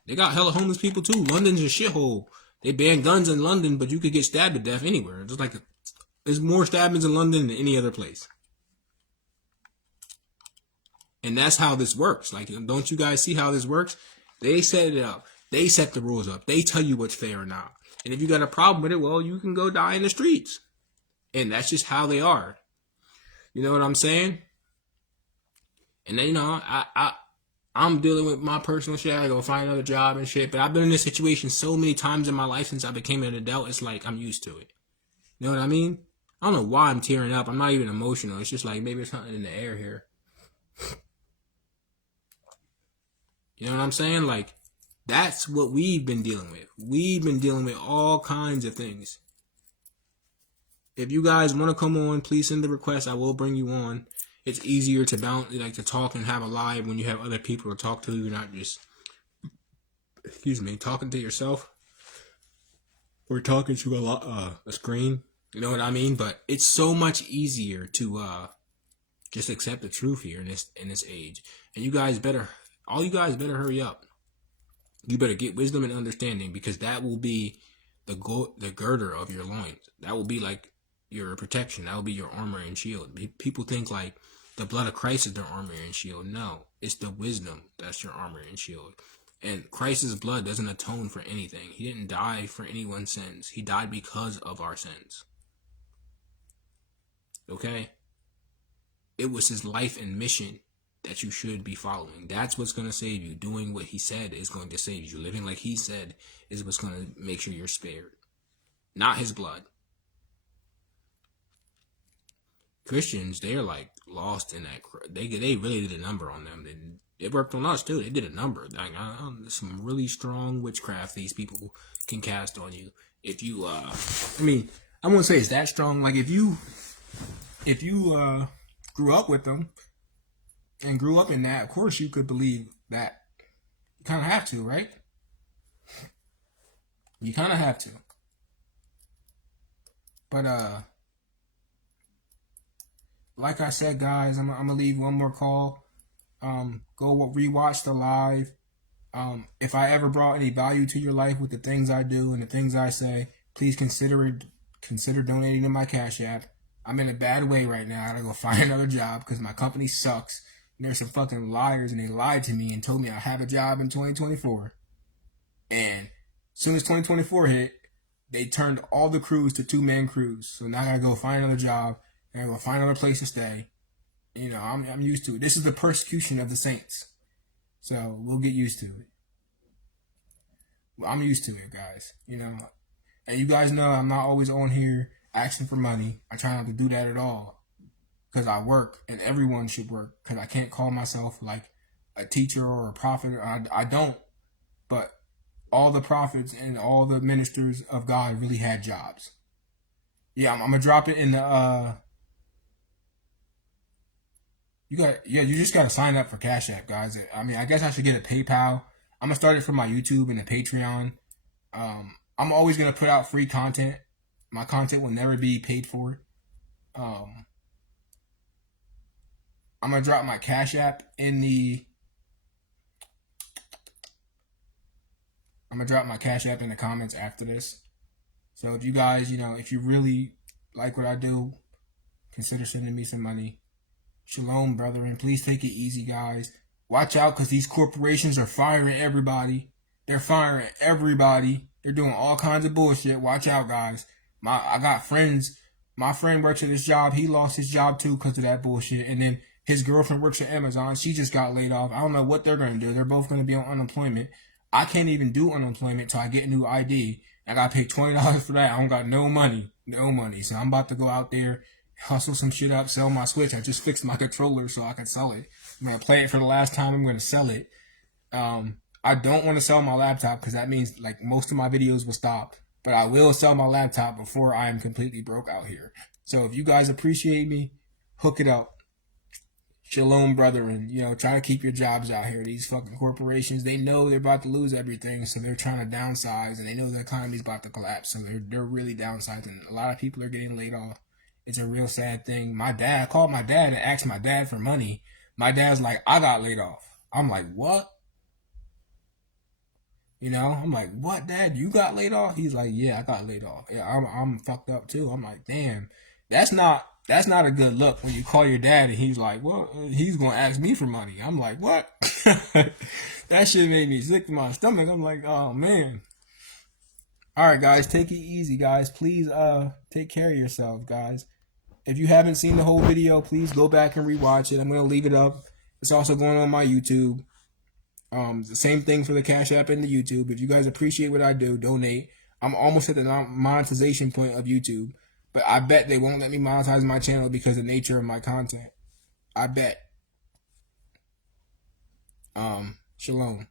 They got hella homeless people too. London's a shithole. They ban guns in London, but you could get stabbed to death anywhere. Just like there's more stabbings in London than any other place. And that's how this works. Like, don't you guys see how this works? They set it up. They set the rules up. They tell you what's fair or not. And if you got a problem with it, well, you can go die in the streets. And that's just how they are. You know what I'm saying? And then, I'm dealing with my personal shit. I go find another job and shit. But I've been in this situation so many times in my life since I became an adult. It's like I'm used to it. You know what I mean? I don't know why I'm tearing up. I'm not even emotional. It's just like maybe there's something in the air here. You know what I'm saying? Like, that's what we've been dealing with. We've been dealing with all kinds of things. If you guys want to come on, please send the request. I will bring you on. It's easier to bounce, like to talk and have a live when you have other people to talk to. You're not just, talking to yourself or talking to a screen. You know what I mean? But it's so much easier to just accept the truth here in this age. And all you guys better hurry up. You better get wisdom and understanding, because that will be the girder of your loins. That will be like your protection. That will be your armor and shield. People think like the blood of Christ is their armor and shield. No, it's the wisdom that's your armor and shield. And Christ's blood doesn't atone for anything. He didn't die for anyone's sins. He died because of our sins. Okay? It was his life and mission that you should be following. That's what's going to save you. Doing what he said is going to save you. Living like he said is what's going to make sure you're spared. Not his blood. Christians, they're like lost in that. They really did a number on them. It worked on us too. They did a number. Like, some really strong witchcraft these people can cast on you. If you, I wouldn't say it's that strong. Like if you grew up with them and grew up in that, of course you could believe that. You kind of have to, right? You kind of have to. But like I said, guys, I'm gonna leave one more call. Go rewatch the live. If I ever brought any value to your life with the things I do and the things I say, please consider donating to my Cash App. I'm in a bad way right now. I gotta go find another job because my company sucks. And there's some fucking liars, and they lied to me and told me I'll have a job in 2024. And as soon as 2024 hit, they turned all the crews to 2-man crews. So now I gotta go find another job. I gotta go find another place to stay. You know, I'm used to it. This is the persecution of the saints. So we'll get used to it. I'm used to it, guys. You know, and you guys know I'm not always on here asking for money. I try not to do that at all. Because I work, and everyone should work. Because I can't call myself like a teacher or a prophet. I don't. But all the prophets and all the ministers of God really had jobs. Yeah, I'm gonna drop it in the you just gotta sign up for Cash App, guys. I guess I should get a PayPal. I'm gonna start it from my YouTube and a Patreon. I'm always gonna put out free content. My content will never be paid for. I'm gonna drop my Cash App in the comments after this. So if you guys, if you really like what I do, consider sending me some money. Shalom, brethren. Please take it easy, guys. Watch out, because these corporations are firing everybody. They're firing everybody. They're doing all kinds of bullshit. Watch out, guys. I got friends. My friend works at this job. He lost his job, too, because of that bullshit. And then his girlfriend works at Amazon. She just got laid off. I don't know what they're going to do. They're both going to be on unemployment. I can't even do unemployment till I get a new ID. I got to pay $20 for that. I don't got no money. No money. So I'm about to go out there. hustle some shit up, sell my Switch. I just fixed my controller so I can sell it. I'm gonna play it for the last time. I'm gonna sell it. I don't want to sell my laptop because that means like most of my videos will stop. But I will sell my laptop before I am completely broke out here. So if you guys appreciate me, hook it up. Shalom, brethren. You know, try to keep your jobs out here. These fucking corporations, they know they're about to lose everything, so they're trying to downsize, and they know the economy's about to collapse, so they're really downsizing. A lot of people are getting laid off. It's a real sad thing. I called my dad and asked my dad for money. My dad's like, I got laid off. I'm like, what? You know, I'm like, what, Dad? You got laid off? He's like, yeah, I got laid off. Yeah, I'm fucked up too. I'm like, damn, that's not a good look when you call your dad and he's like, well, he's gonna ask me for money. I'm like, what? That shit made me sick to my stomach. I'm like, oh man. All right, guys, take it easy, guys. Please, take care of yourselves, guys. If you haven't seen the whole video, please go back and rewatch it. I'm gonna leave it up. It's also going on my YouTube. The same thing for the Cash App and the YouTube. If you guys appreciate what I do, donate. I'm almost at the monetization point of YouTube, but I bet they won't let me monetize my channel because of the nature of my content. I bet. Shalom.